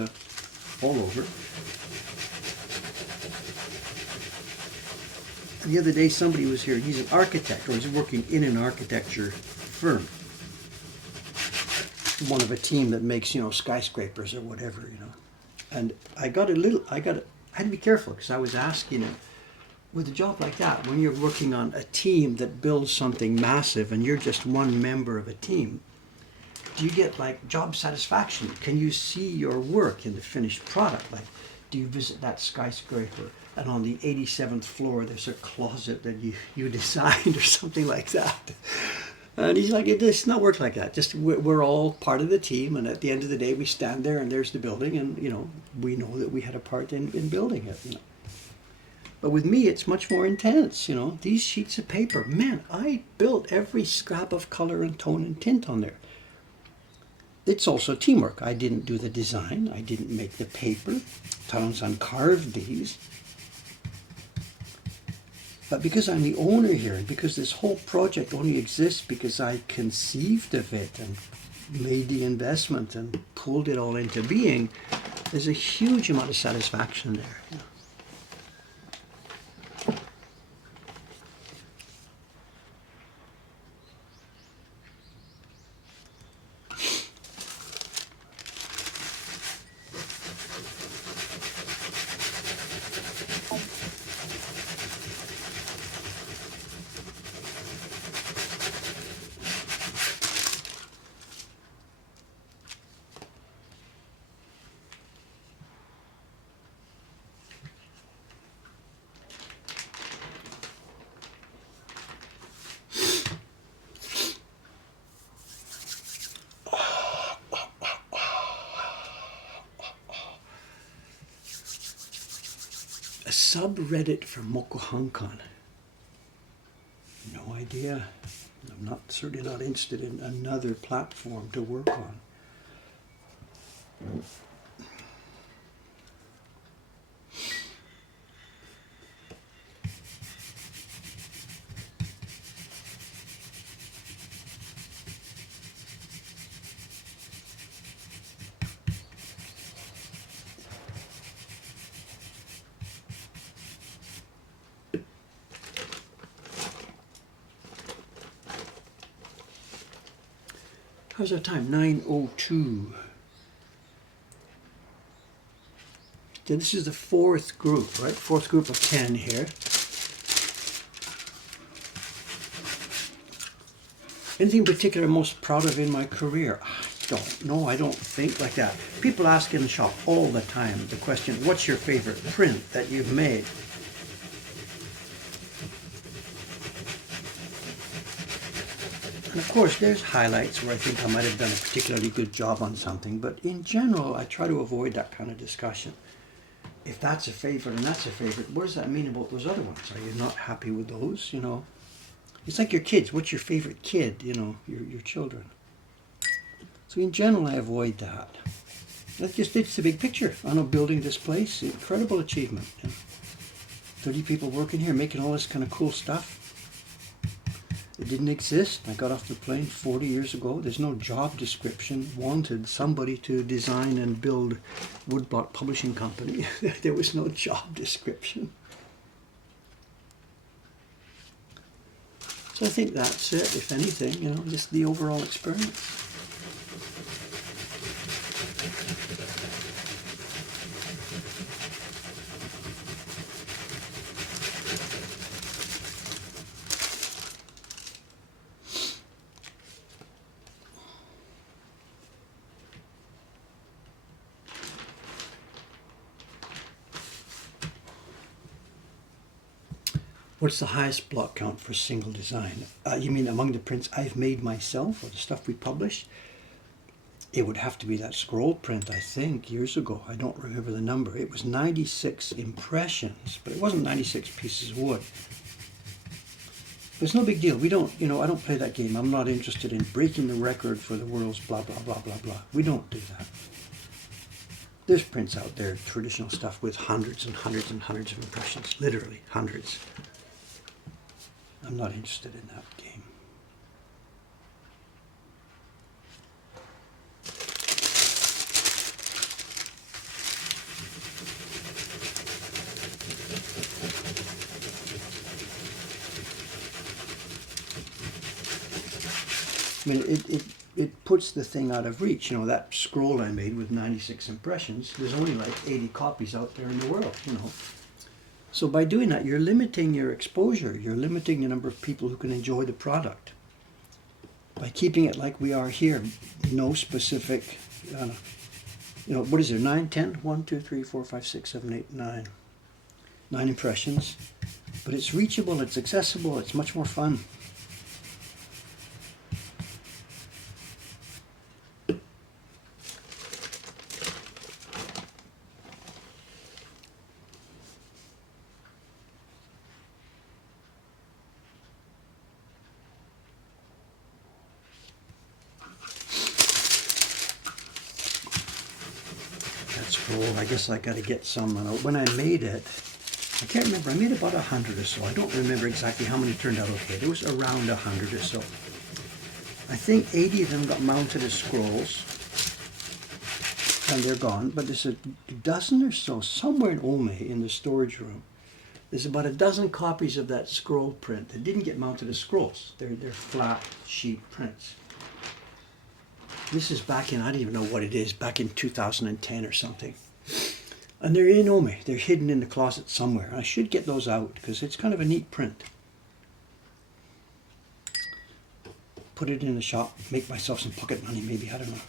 The other day somebody was here, he's an architect, or he's working in an architecture firm. One of a team that makes, you know, skyscrapers or whatever, you know. And I had to be careful because I was asking him, with a job like that, when you're working on a team that builds something massive and you're just one member of a team, do you get like job satisfaction? Can you see your work in the finished product? Like, do you visit that skyscraper and on the 87th floor there's a closet that you designed or something like that? And he's like, it does not work like that. Just we're all part of the team, and at the end of the day we stand there and there's the building, and you know, we know that we had a part in building it, you know. But with me it's much more intense, you know. These sheets of paper, man, I built every scrap of color and tone and tint on there. It's also teamwork. I didn't do the design. I didn't make the paper. Townsend carved these. But because I'm the owner here, and because this whole project only exists because I conceived of it and made the investment and pulled it all into being, there's a huge amount of satisfaction there. You know. A subreddit for Mokuhankan. No idea. I'm certainly not interested in another platform to work on. How's our time? 9:02. So this is the fourth group, right? Fourth group of 10 here. Anything in particular I'm most proud of in my career? I don't know. I don't think like that. People ask in the shop all the time the question, what's your favorite print that you've made? And of course, there's highlights where I think I might have done a particularly good job on something, but in general, I try to avoid that kind of discussion. If that's a favorite and that's a favorite, what does that mean about those other ones? Are you not happy with those, It's like your kids. What's your favorite kid, your children? So in general, I avoid that. It's the big picture. I know building this place, incredible achievement. 30 people working here, making all this kind of cool stuff. It didn't exist. I got off the plane 40 years ago. There's no job description. Wanted somebody to design and build Woodblock Publishing Company. There was no job description. So I think that's it, if anything, just the overall experience. What's the highest block count for single design? You mean among the prints I've made myself or the stuff we published? It would have to be that scroll print, I think, years ago. I don't remember the number. It was 96 impressions, but it wasn't 96 pieces of wood. But it's no big deal. We don't, I don't play that game. I'm not interested in breaking the record for the world's blah, blah, blah, blah, blah. We don't do that. There's prints out there, traditional stuff with hundreds and hundreds and hundreds of impressions, literally hundreds. I'm not interested in that game. I mean, it puts the thing out of reach. That scroll I made with 96 impressions, there's only like 80 copies out there in the world, So by doing that, you're limiting your exposure. You're limiting the number of people who can enjoy the product. By keeping it like we are here, no specific, what is there, 9, 10? 1, 2, 3, 4, 5, 6, 7, 8, 9. 9 impressions. But it's reachable, it's accessible, it's much more fun. I guess I got to get some. When I made it, I can't remember. I made about 100 or so. I don't remember exactly how many turned out okay. There was around 100 or so. I think 80 of them got mounted as scrolls, and they're gone. But there's a dozen or so somewhere in Ome in the storage room. There's about a dozen copies of that scroll print that didn't get mounted as scrolls. They're flat sheet prints. This is back in, I don't even know what it is, back in 2010 or something. And they're in Ome. They're hidden in the closet somewhere. I should get those out because it's kind of a neat print. Put it in the shop, make myself some pocket money maybe, I don't know.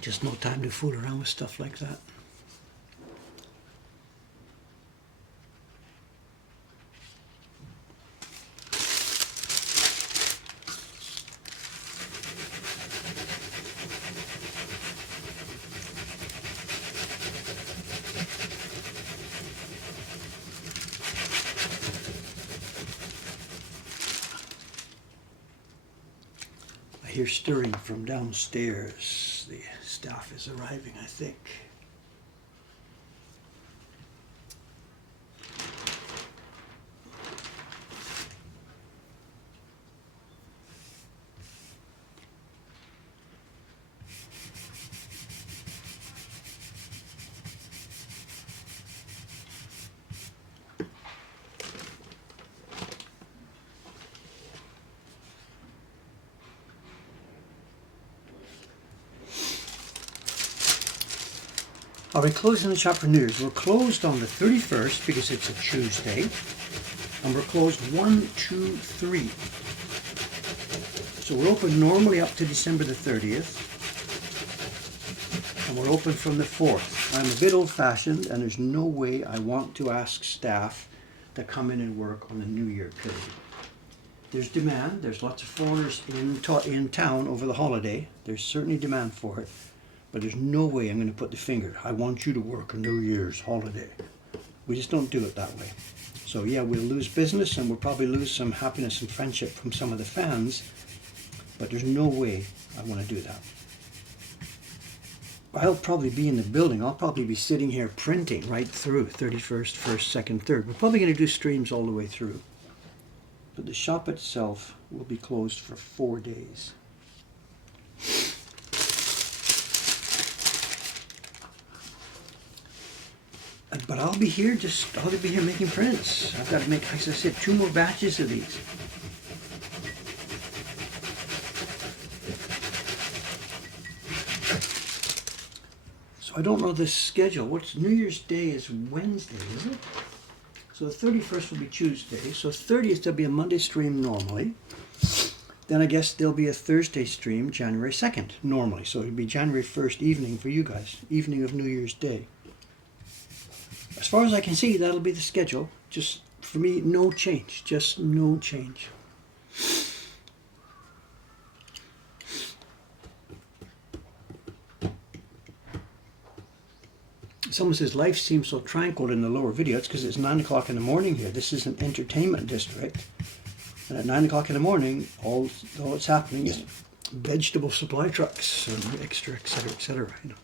Just no time to fool around with stuff like that. I hear stirring from downstairs. The staff is arriving, I think. Are we closing the shop for New Year's? We're closed on the 31st because it's a Tuesday. And we're closed 1, 2, 3. So we're open normally up to December the 30th. And we're open from the 4th. I'm a bit old-fashioned, and there's no way I want to ask staff to come in and work on the New Year period. There's demand. There's lots of foreigners in town over the holiday. There's certainly demand for it. But there's no way I'm going to put the finger. I want you to work on New Year's holiday. We just don't do it that way. So yeah, we'll lose business, and we'll probably lose some happiness and friendship from some of the fans. But there's no way I want to do that. I'll probably be in the building. I'll probably be sitting here printing right through 31st, 1st, 2nd, 3rd. We're probably going to do streams all the way through. But the shop itself will be closed for 4 days. But I'll be here making prints. I've got to make, as I said, 2 more batches of these. I don't know the schedule. What's New Year's Day is Wednesday, is it? So the 31st will be Tuesday. So 30th there'll be a Monday stream normally. Then I guess there'll be a Thursday stream January 2nd normally. So it'll be January 1st evening for you guys. Evening of New Year's Day. As far as I can see, that'll be the schedule. Just for me, no change. Just no change. Someone says life seems so tranquil in the lower video. It's because it's 9 o'clock in the morning here. This is an entertainment district. And at 9 o'clock in the morning, all that's happening is vegetable supply trucks and extra, etc., etc. You know.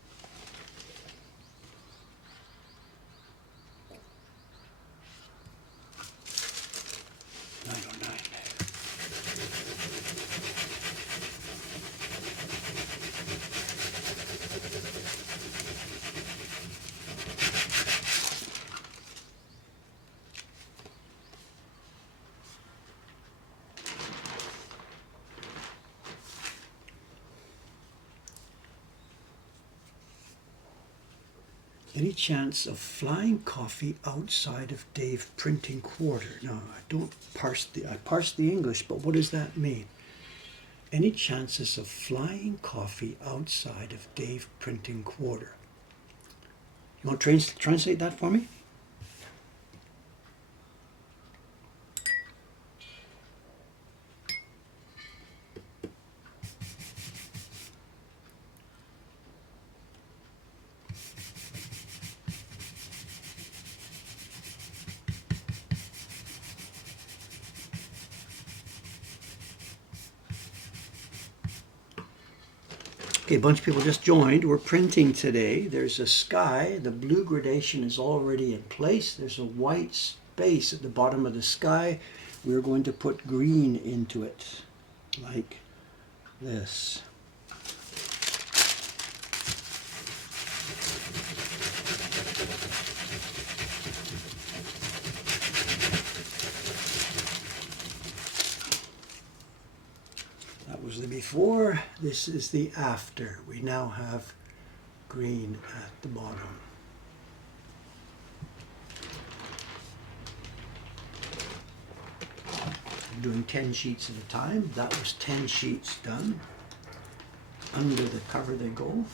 Any chance of flying coffee outside of Dave Printing Quarter? Now, I don't parse I parse the English, but what does that mean? Any chances of flying coffee outside of Dave Printing Quarter? You want to translate that for me? Okay, a bunch of people just joined. We're printing today. There's a sky. The blue gradation is already in place. There's a white space at the bottom of the sky. We're going to put green into it, like this. That was the before. This is the after. We now have green at the bottom. I'm doing 10 sheets at a time. That was 10 sheets done. Under the cover they go.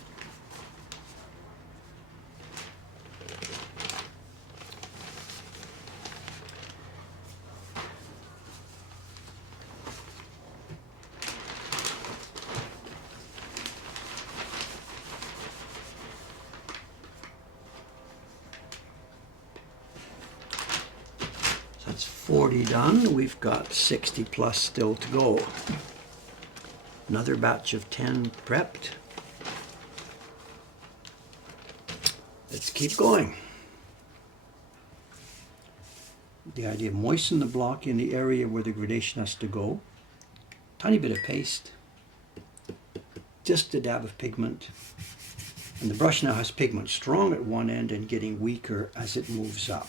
That's 40 done. We've got 60 plus still to go. Another batch of 10 prepped. Let's keep going. The idea, moisten the block in the area where the gradation has to go. Tiny bit of paste. Just a dab of pigment. And the brush now has pigment strong at one end and getting weaker as it moves up.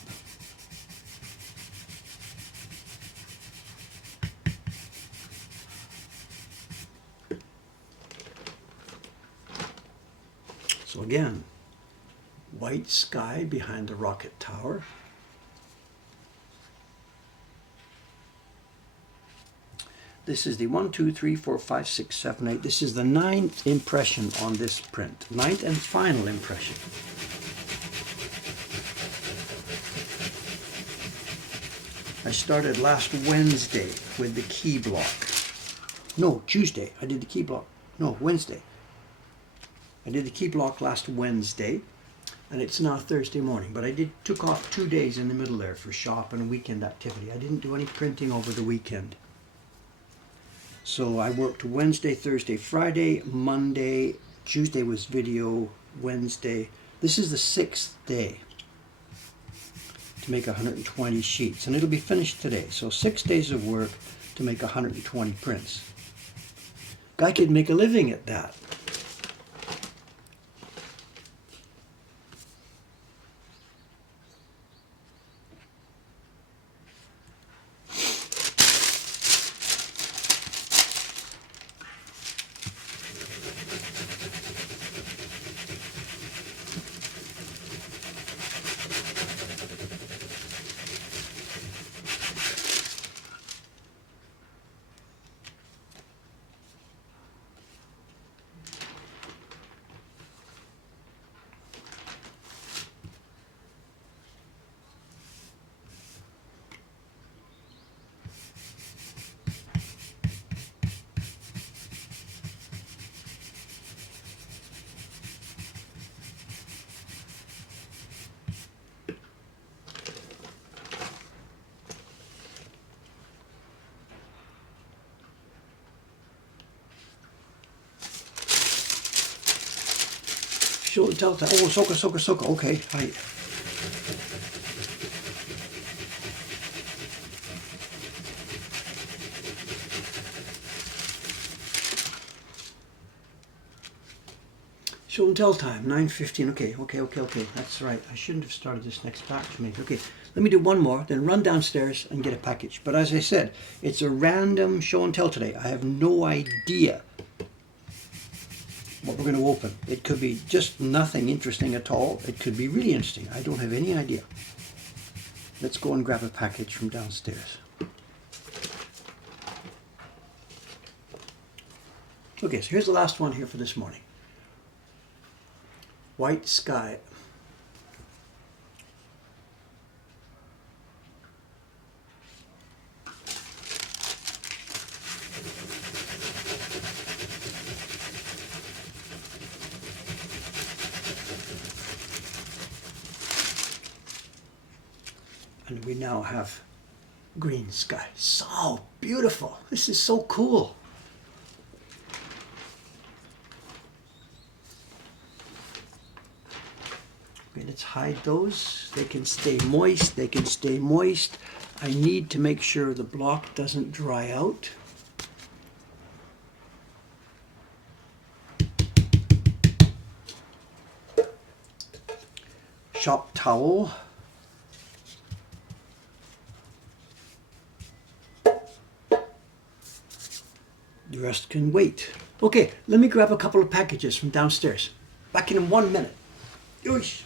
So again, white sky behind the rocket tower. This is the 1, 2, 3, 4, 5, 6, 7, 8. This is the 9th impression on this print. 9th and final impression. I started last Wednesday with the key block. No, Tuesday. I did the key block. No, Wednesday. I did the key block last Wednesday, and it's now Thursday morning. But I took off 2 days in the middle there for shop and weekend activity. I didn't do any printing over the weekend. So I worked Wednesday, Thursday, Friday, Monday, Tuesday was video, Wednesday. This is the 6th day to make 120 sheets, and it'll be finished today. So 6 days of work to make 120 prints. Guy could make a living at that. Show and tell time. Oh, soka. Okay, right. Show and tell time, 9:15. Okay. That's right. I shouldn't have started this next batch maybe. Okay, let me do one more, then run downstairs and get a package. But as I said, it's a random show and tell today. I have no idea what we're going to open. It could be just nothing interesting at all. It could be really interesting. I don't have any idea. Let's go and grab a package from downstairs. Okay, so here's the last one here for this morning. White sky. And we now have green sky. So beautiful. This is so cool. Okay, let's hide those. They can stay moist. I need to make sure the block doesn't dry out. Shop towel. The rest can wait. Okay, let me grab a couple of packages from downstairs. Back in 1 minute. Yoish.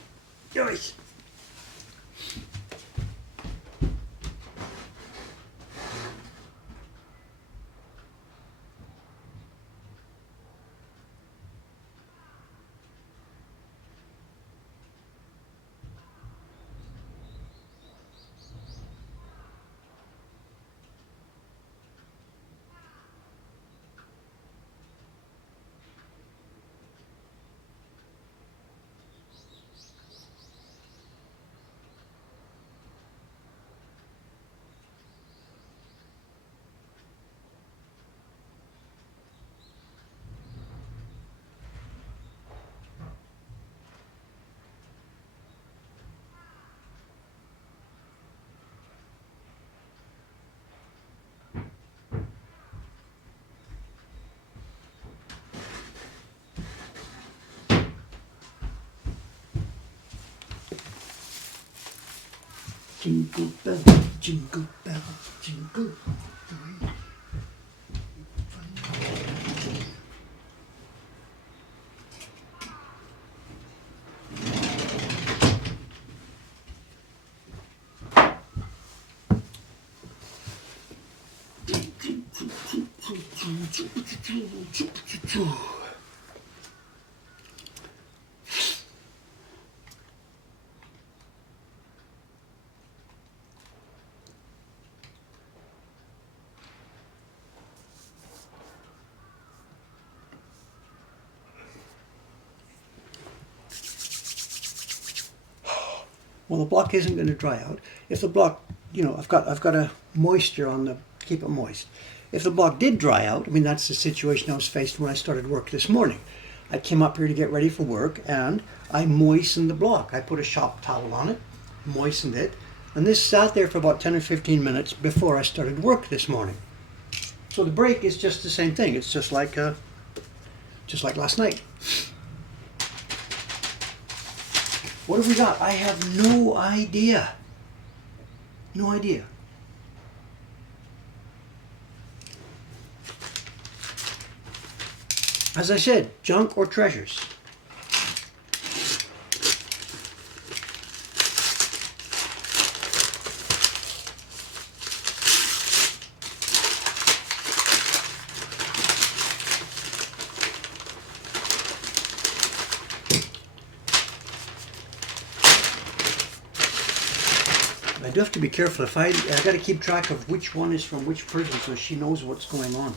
Jingle bell, jingle bell, jingle. Well, the block isn't going to dry out. If the block, I've got a moisture on the, keep it moist. If the block did dry out, I mean, that's the situation I was faced when I started work this morning. I came up here to get ready for work and I moistened the block. I put a shop towel on it, moistened it, and this sat there for about 10 or 15 minutes before I started work this morning. So the break is just the same thing. It's just like last night. What have we got? I have no idea. No idea. As I said, junk or treasures. I do have to be careful. I got to keep track of which one is from which person so she knows what's going on.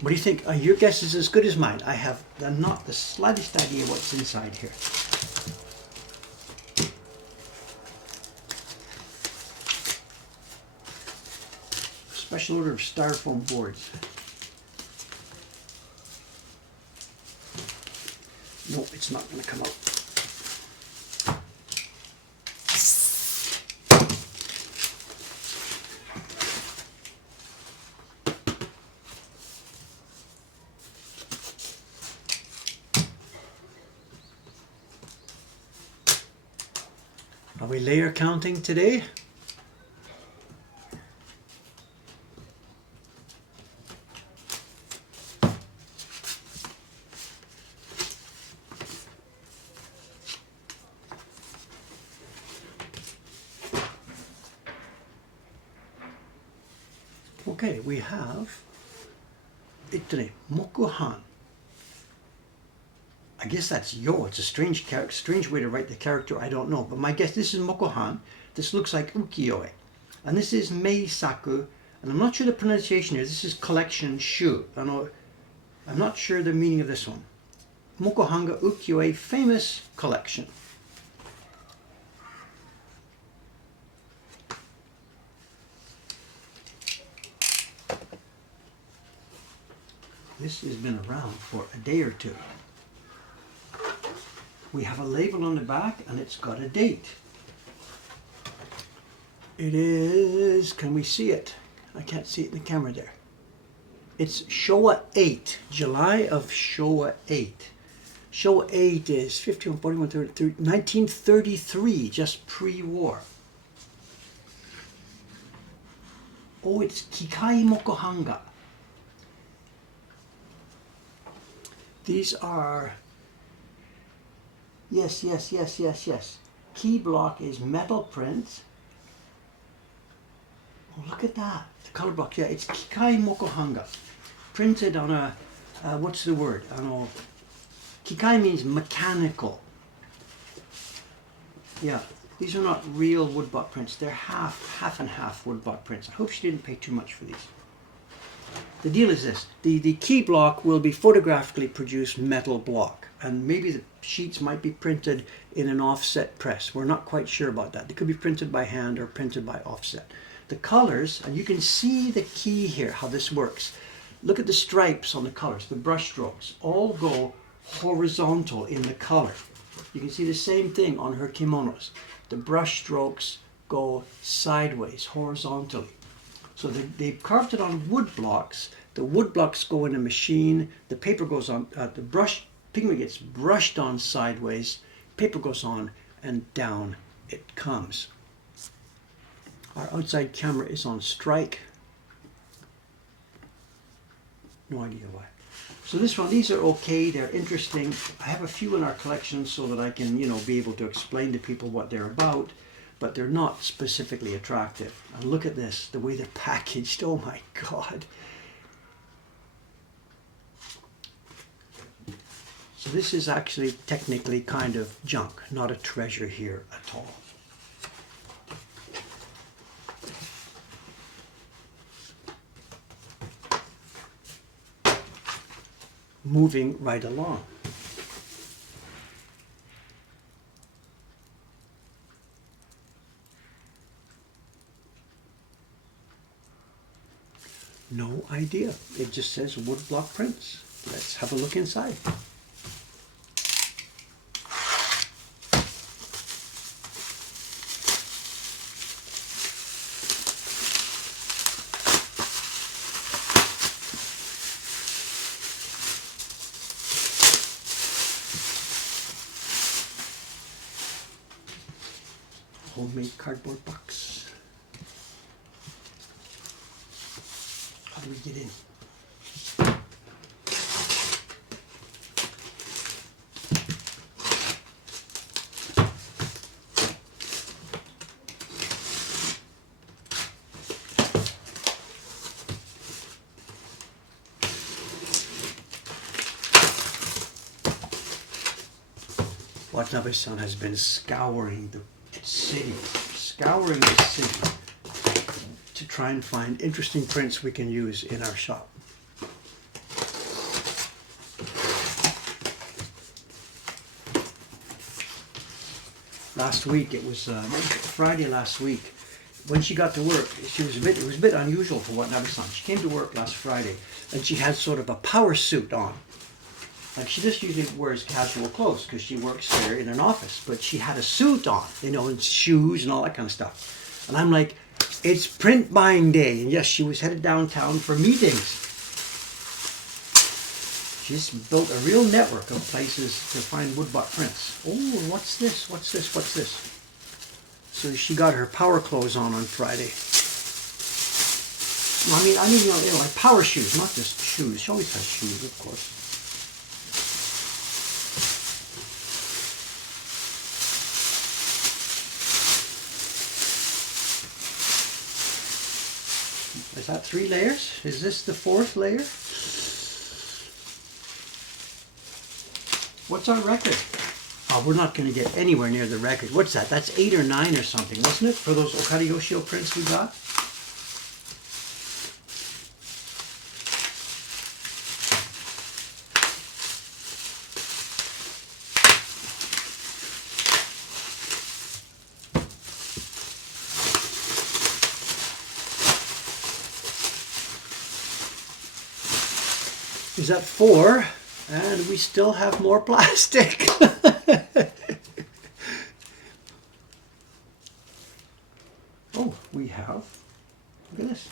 What do you think? Your guess is as good as mine. I have not the slightest idea what's inside here. Special order of styrofoam boards. No, it's not going to come out. Are we layer counting today? Okay, we have Mokuhankan. I guess that's yo. It's a strange way to write the character. I don't know, but my guess, this is Mokuhankan. This looks like ukiyo-e, and this is meisaku. And I'm not sure the pronunciation here. This is collection shu. I'm not sure the meaning of this one. Mokuhankan ukiyo-e, famous collection. This has been around for a day or two. We have a label on the back and it's got a date. It is, can we see it? I can't see it in the camera there. It's Showa 8, July of Showa 8. Showa 8 is 51, 41, 33, 1933, just pre-war. Oh, it's Kikai Mokuhankan. These are, yes. Key block is metal print. Oh, look at that. The color block, yeah, it's Kikai Mokuhankan. Printed on a, what's the word? I don't know. Kikai means mechanical. Yeah, these are not real woodblock prints. They're half and half woodblock prints. I hope she didn't pay too much for these. The deal is this, the key block will be photographically produced metal block, and maybe the sheets might be printed in an offset press. We're not quite sure about that. They could be printed by hand or printed by offset. The colors, and you can see the key here, how this works. Look at the stripes on the colors, the brush strokes, all go horizontal in the color. You can see the same thing on her kimonos. The brush strokes go sideways, horizontally. So they've carved it on wood blocks. The wood blocks go in a machine. The paper goes on, the pigment gets brushed on sideways. Paper goes on and down it comes. Our outside camera is on strike. No idea why. So this one, these are okay. They're interesting. I have a few in our collection so that I can, be able to explain to people what they're about. but they're not specifically attractive. And look at this, the way they're packaged. Oh my God. So this is actually technically kind of junk, not a treasure here at all. Moving right along. No idea. It just says woodblock prints. Let's have a look inside. Homemade cardboard box. How do we get in? Watanabe-san has been scouring the city to try and find interesting prints we can use in our shop. Last week, it was Friday last week, when she got to work, it was a bit unusual for Watanabe-san. She came to work last Friday and she had sort of a power suit on. Like, she just usually wears casual clothes because she works there in an office, but she had a suit on, you know, and shoes and all that kind of stuff. And I'm like, it's print buying day. And yes, she was headed downtown for meetings. She's built a real network of places to find woodblock prints. Oh, what's this? What's this? What's this? So she got her power clothes on Friday. Well, I mean, you know, like power shoes, not just shoes. She always has shoes, of course. Is that 3 layers? Is this the 4th layer? What's our record? Oh, we're not going to get anywhere near the record. What's that? That's 8 or 9 or something, wasn't it? For those Okada Yoshio prints we got? Is that 4? And we still have more plastic. Oh, we have, look at this.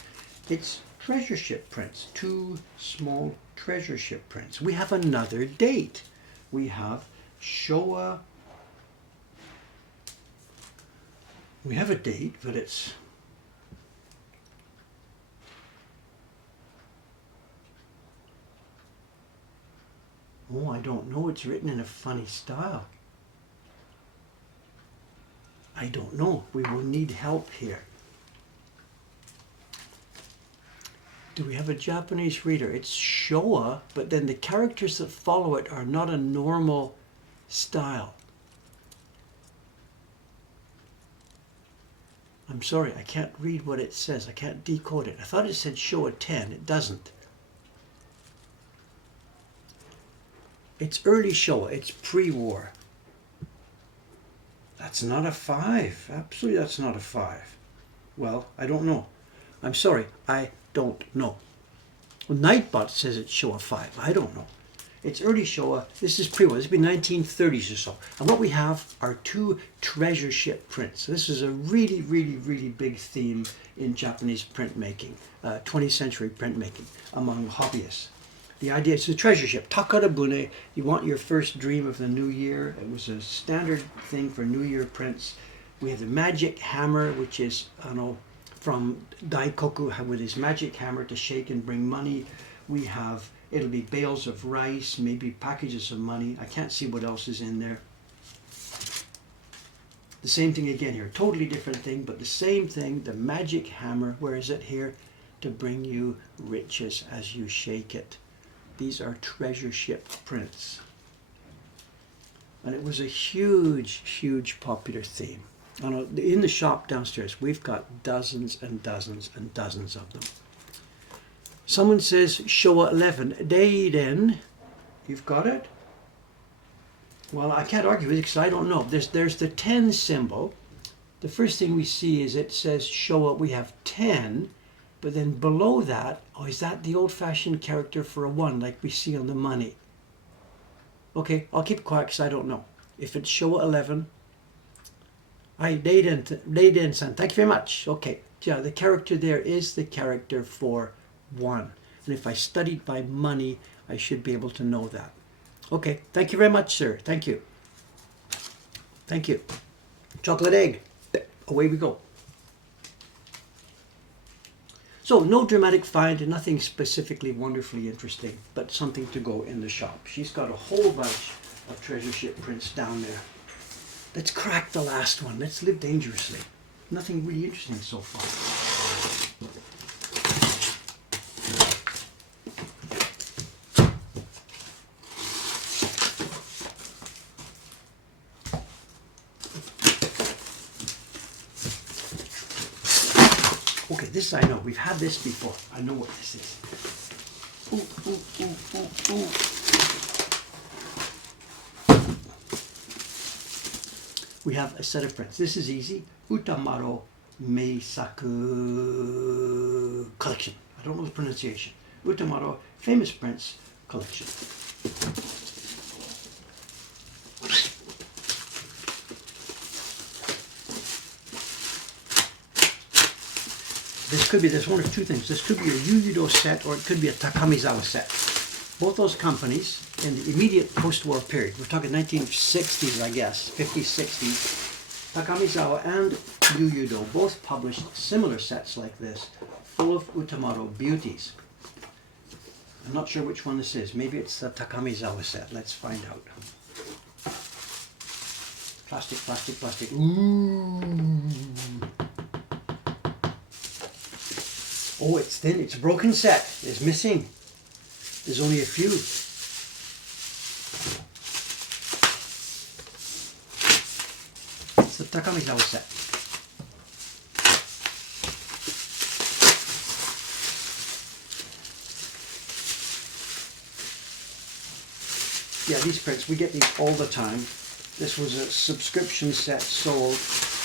It's treasure ship prints, 2 small treasure ship prints. We have another date. We have Showa. We have a date, but it's oh, I don't know. It's written in a funny style. I don't know. We will need help here. Do we have a Japanese reader? It's Showa, but then the characters that follow it are not a normal style. I'm sorry, I can't read what it says. I can't decode it. I thought it said Showa 10. It doesn't. It's early Showa. It's pre-war. That's not a 5. Absolutely, that's not a 5. Well, I don't know. I'm sorry, I don't know. Well, Nightbot says it's Showa 5. I don't know. It's early Showa. This is pre-war. This would be 1930s or so. And what we have are 2 treasure ship prints. So this is a really, really, really big theme in Japanese printmaking, 20th century printmaking among hobbyists. The idea is a treasure ship, Takarabune. You want your first dream of the new year. It was a standard thing for New Year prints. We have the magic hammer, which is, from Daikoku with his magic hammer to shake and bring money. We have, it'll be bales of rice, maybe packages of money. I can't see what else is in there. The same thing again here, totally different thing, but the same thing, the magic hammer, where is it here? To bring you riches as you shake it. These are treasure ship prints. And it was a huge, huge popular theme. In the shop downstairs, we've got dozens and dozens and dozens of them. Someone says Showa 11. Deiden. You've got it? Well, I can't argue with it because I don't know. There's the 10 symbol. The first thing we see is it says Showa, we have 10. But then below that, oh, is that the old-fashioned character for a 1 like we see on the money? Okay, I'll keep quiet because I don't know. If it's Showa 11. Hi, Deiden-san, thank you very much. Okay, yeah, the character there is the character for 1. And if I studied by money, I should be able to know that. Okay, thank you very much, sir. Thank you. Thank you. Chocolate egg. Away we go. So, no dramatic find, nothing specifically wonderfully interesting, but something to go in the shop. She's got a whole bunch of treasure ship prints down there. Let's crack the last one. Let's live dangerously. Nothing really interesting so far. Okay, this I know. We've had this before. I know what this is. Ooh, ooh, ooh, ooh, ooh. We have a set of prints. This is easy. Utamaro Meisaku collection. I don't know the pronunciation. Utamaro famous prints collection. This could be, there's one of two things. This could be a Yu-Gi-Oh set or it could be a Takamizawa set. Both those companies in the immediate post-war period, we're talking 1960s, I guess, 50s, 60s, Takamizawa and Yu-Gi-Oh both published similar sets like this, full of Utamaro beauties. I'm not sure which one this is. Maybe it's the Takamizawa set. Let's find out. Plastic, plastic, plastic. Ooh. Oh, it's thin. It's a broken set. It's missing. There's only a few. It's the Takamizawa set. Yeah, these prints, we get these all the time. This was a subscription set sold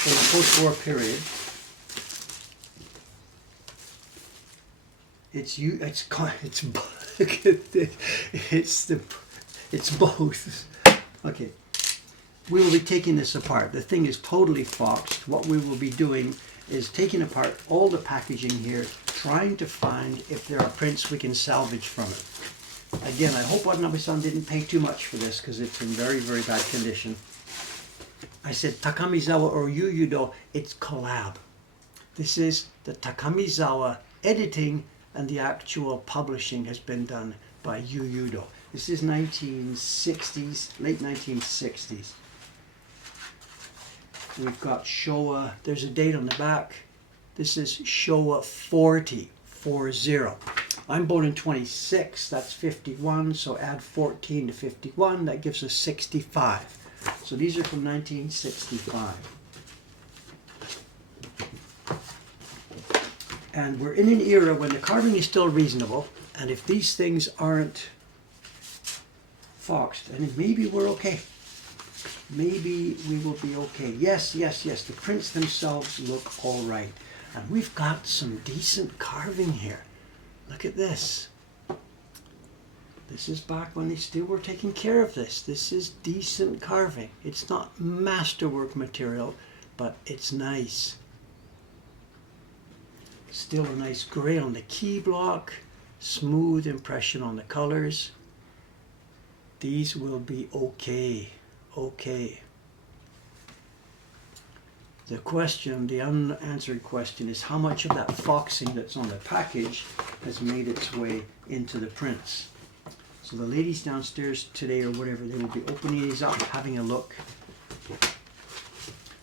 in the post-war period. It's both. Okay, we will be taking this apart. The thing is totally foxed. What we will be doing is taking apart all the packaging here, trying to find if there are prints we can salvage from it. Again, I hope Watanabe-san didn't pay too much for this because it's in very, very bad condition. I said Takamizawa or Yu-Gi-Oh, it's collab. This is the Takamizawa editing and the actual publishing has been done by Yu-Gi-Oh. This is 1960s, late 1960s. We've got Showa, there's a date on the back. This is Showa 40. I'm born in 26, that's 51, so add 14 to 51, that gives us 65. So these are from 1965. And we're in an era when the carving is still reasonable, and if these things aren't foxed, then maybe we're okay. Maybe we will be okay. Yes, yes, yes, the prints themselves look all right. And we've got some decent carving here. Look at this. This is back when they still were taking care of this. This is decent carving. It's not masterwork material, but it's nice. Still a nice gray on the key block. Smooth impression on the colors. These will be okay. Okay. The question, the unanswered question is how much of that foxing that's on the package has made its way into the prints. So the ladies downstairs today or whatever, they will be opening these up, having a look.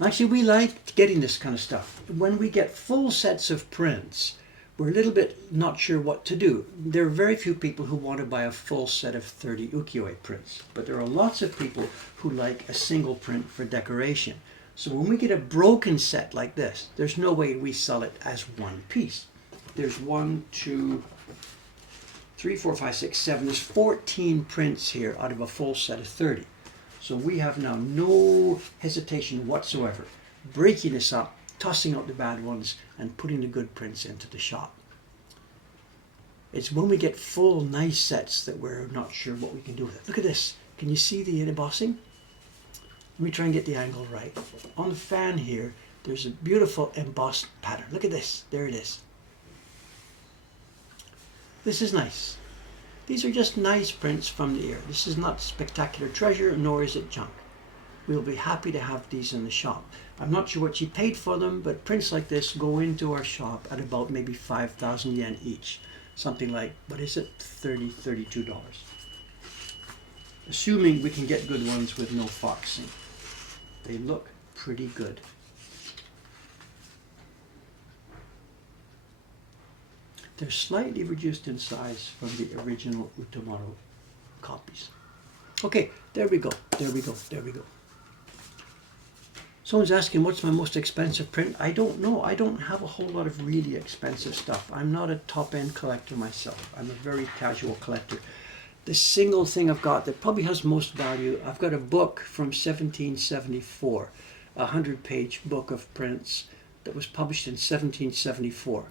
Actually, we like getting this kind of stuff. When we get full sets of prints, we're a little bit not sure what to do. There are very few people who want to buy a full set of 30 ukiyo-e prints, but there are lots of people who like a single print for decoration. So when we get a broken set like this, there's no way we sell it as one piece. There's 1, 2, 3, 4, 5, 6, 7. There's 14 prints here out of a full set of 30. So we have now no hesitation whatsoever breaking this up, tossing out the bad ones, and putting the good prints into the shop. It's when we get full nice sets that we're not sure what we can do with it. Look at this. Can you see the embossing? Let me try and get the angle right. On the fan here, there's a beautiful embossed pattern. Look at this. There it is. This is nice. These are just nice prints from the ear. This is not spectacular treasure, nor is it junk. We'll be happy to have these in the shop. I'm not sure what she paid for them, but prints like this go into our shop at about maybe 5,000 yen each. Something like, what is it, $32. Assuming we can get good ones with no foxing. They look pretty good. They're slightly reduced in size from the original Utamaro copies. Okay, there we go, there we go, there we go. Someone's asking, what's my most expensive print? I don't know. I don't have a whole lot of really expensive stuff. I'm not a top-end collector myself. I'm a very casual collector. The single thing I've got that probably has most value, I've got a book from 1774, a 100-page book of prints that was published in 1774.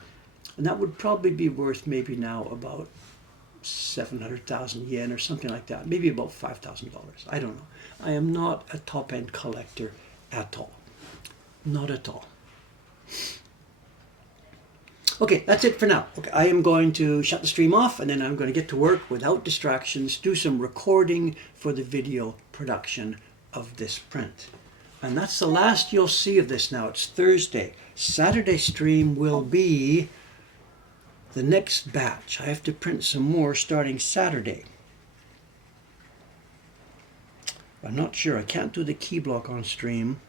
And that would probably be worth maybe now about 700,000 yen or something like that. Maybe about $5,000. I don't know. I am not a top-end collector at all. Not at all. Okay, that's it for now. Okay, I am going to shut the stream off and then I'm going to get to work without distractions, do some recording for the video production of this print. And that's the last you'll see of this now. It's Thursday. Saturday stream will be the next batch. I have to print some more starting Saturday. I'm not sure. I can't do the key block on stream.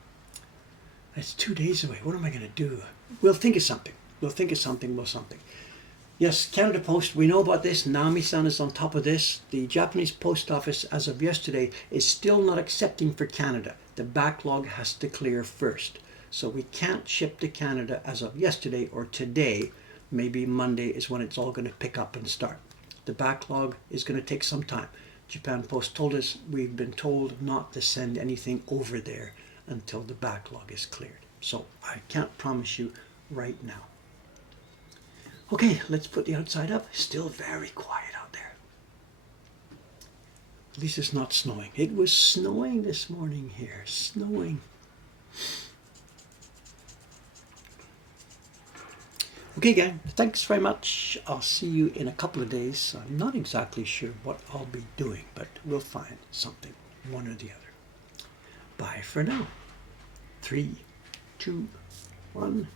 It's 2 days away. What am I going to do? We'll think of something. We'll think of something. Yes, Canada Post, we know about this. Nami-san is on top of this. The Japanese Post Office, as of yesterday, is still not accepting for Canada. The backlog has to clear first. So we can't ship to Canada as of yesterday or today. Maybe Monday is when it's all going to pick up and start. The backlog is going to take some time. Japan Post told us we've been told not to send anything over there until the backlog is cleared. So I can't promise you right now. Okay, let's put the outside up. Still very quiet out there. At least it's not snowing. It was snowing this morning here. Snowing. Okay, gang, thanks very much. I'll see you in a couple of days. I'm not exactly sure what I'll be doing, but we'll find something, one or the other. Bye for now. 3, 2, 1,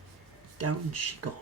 down she goes.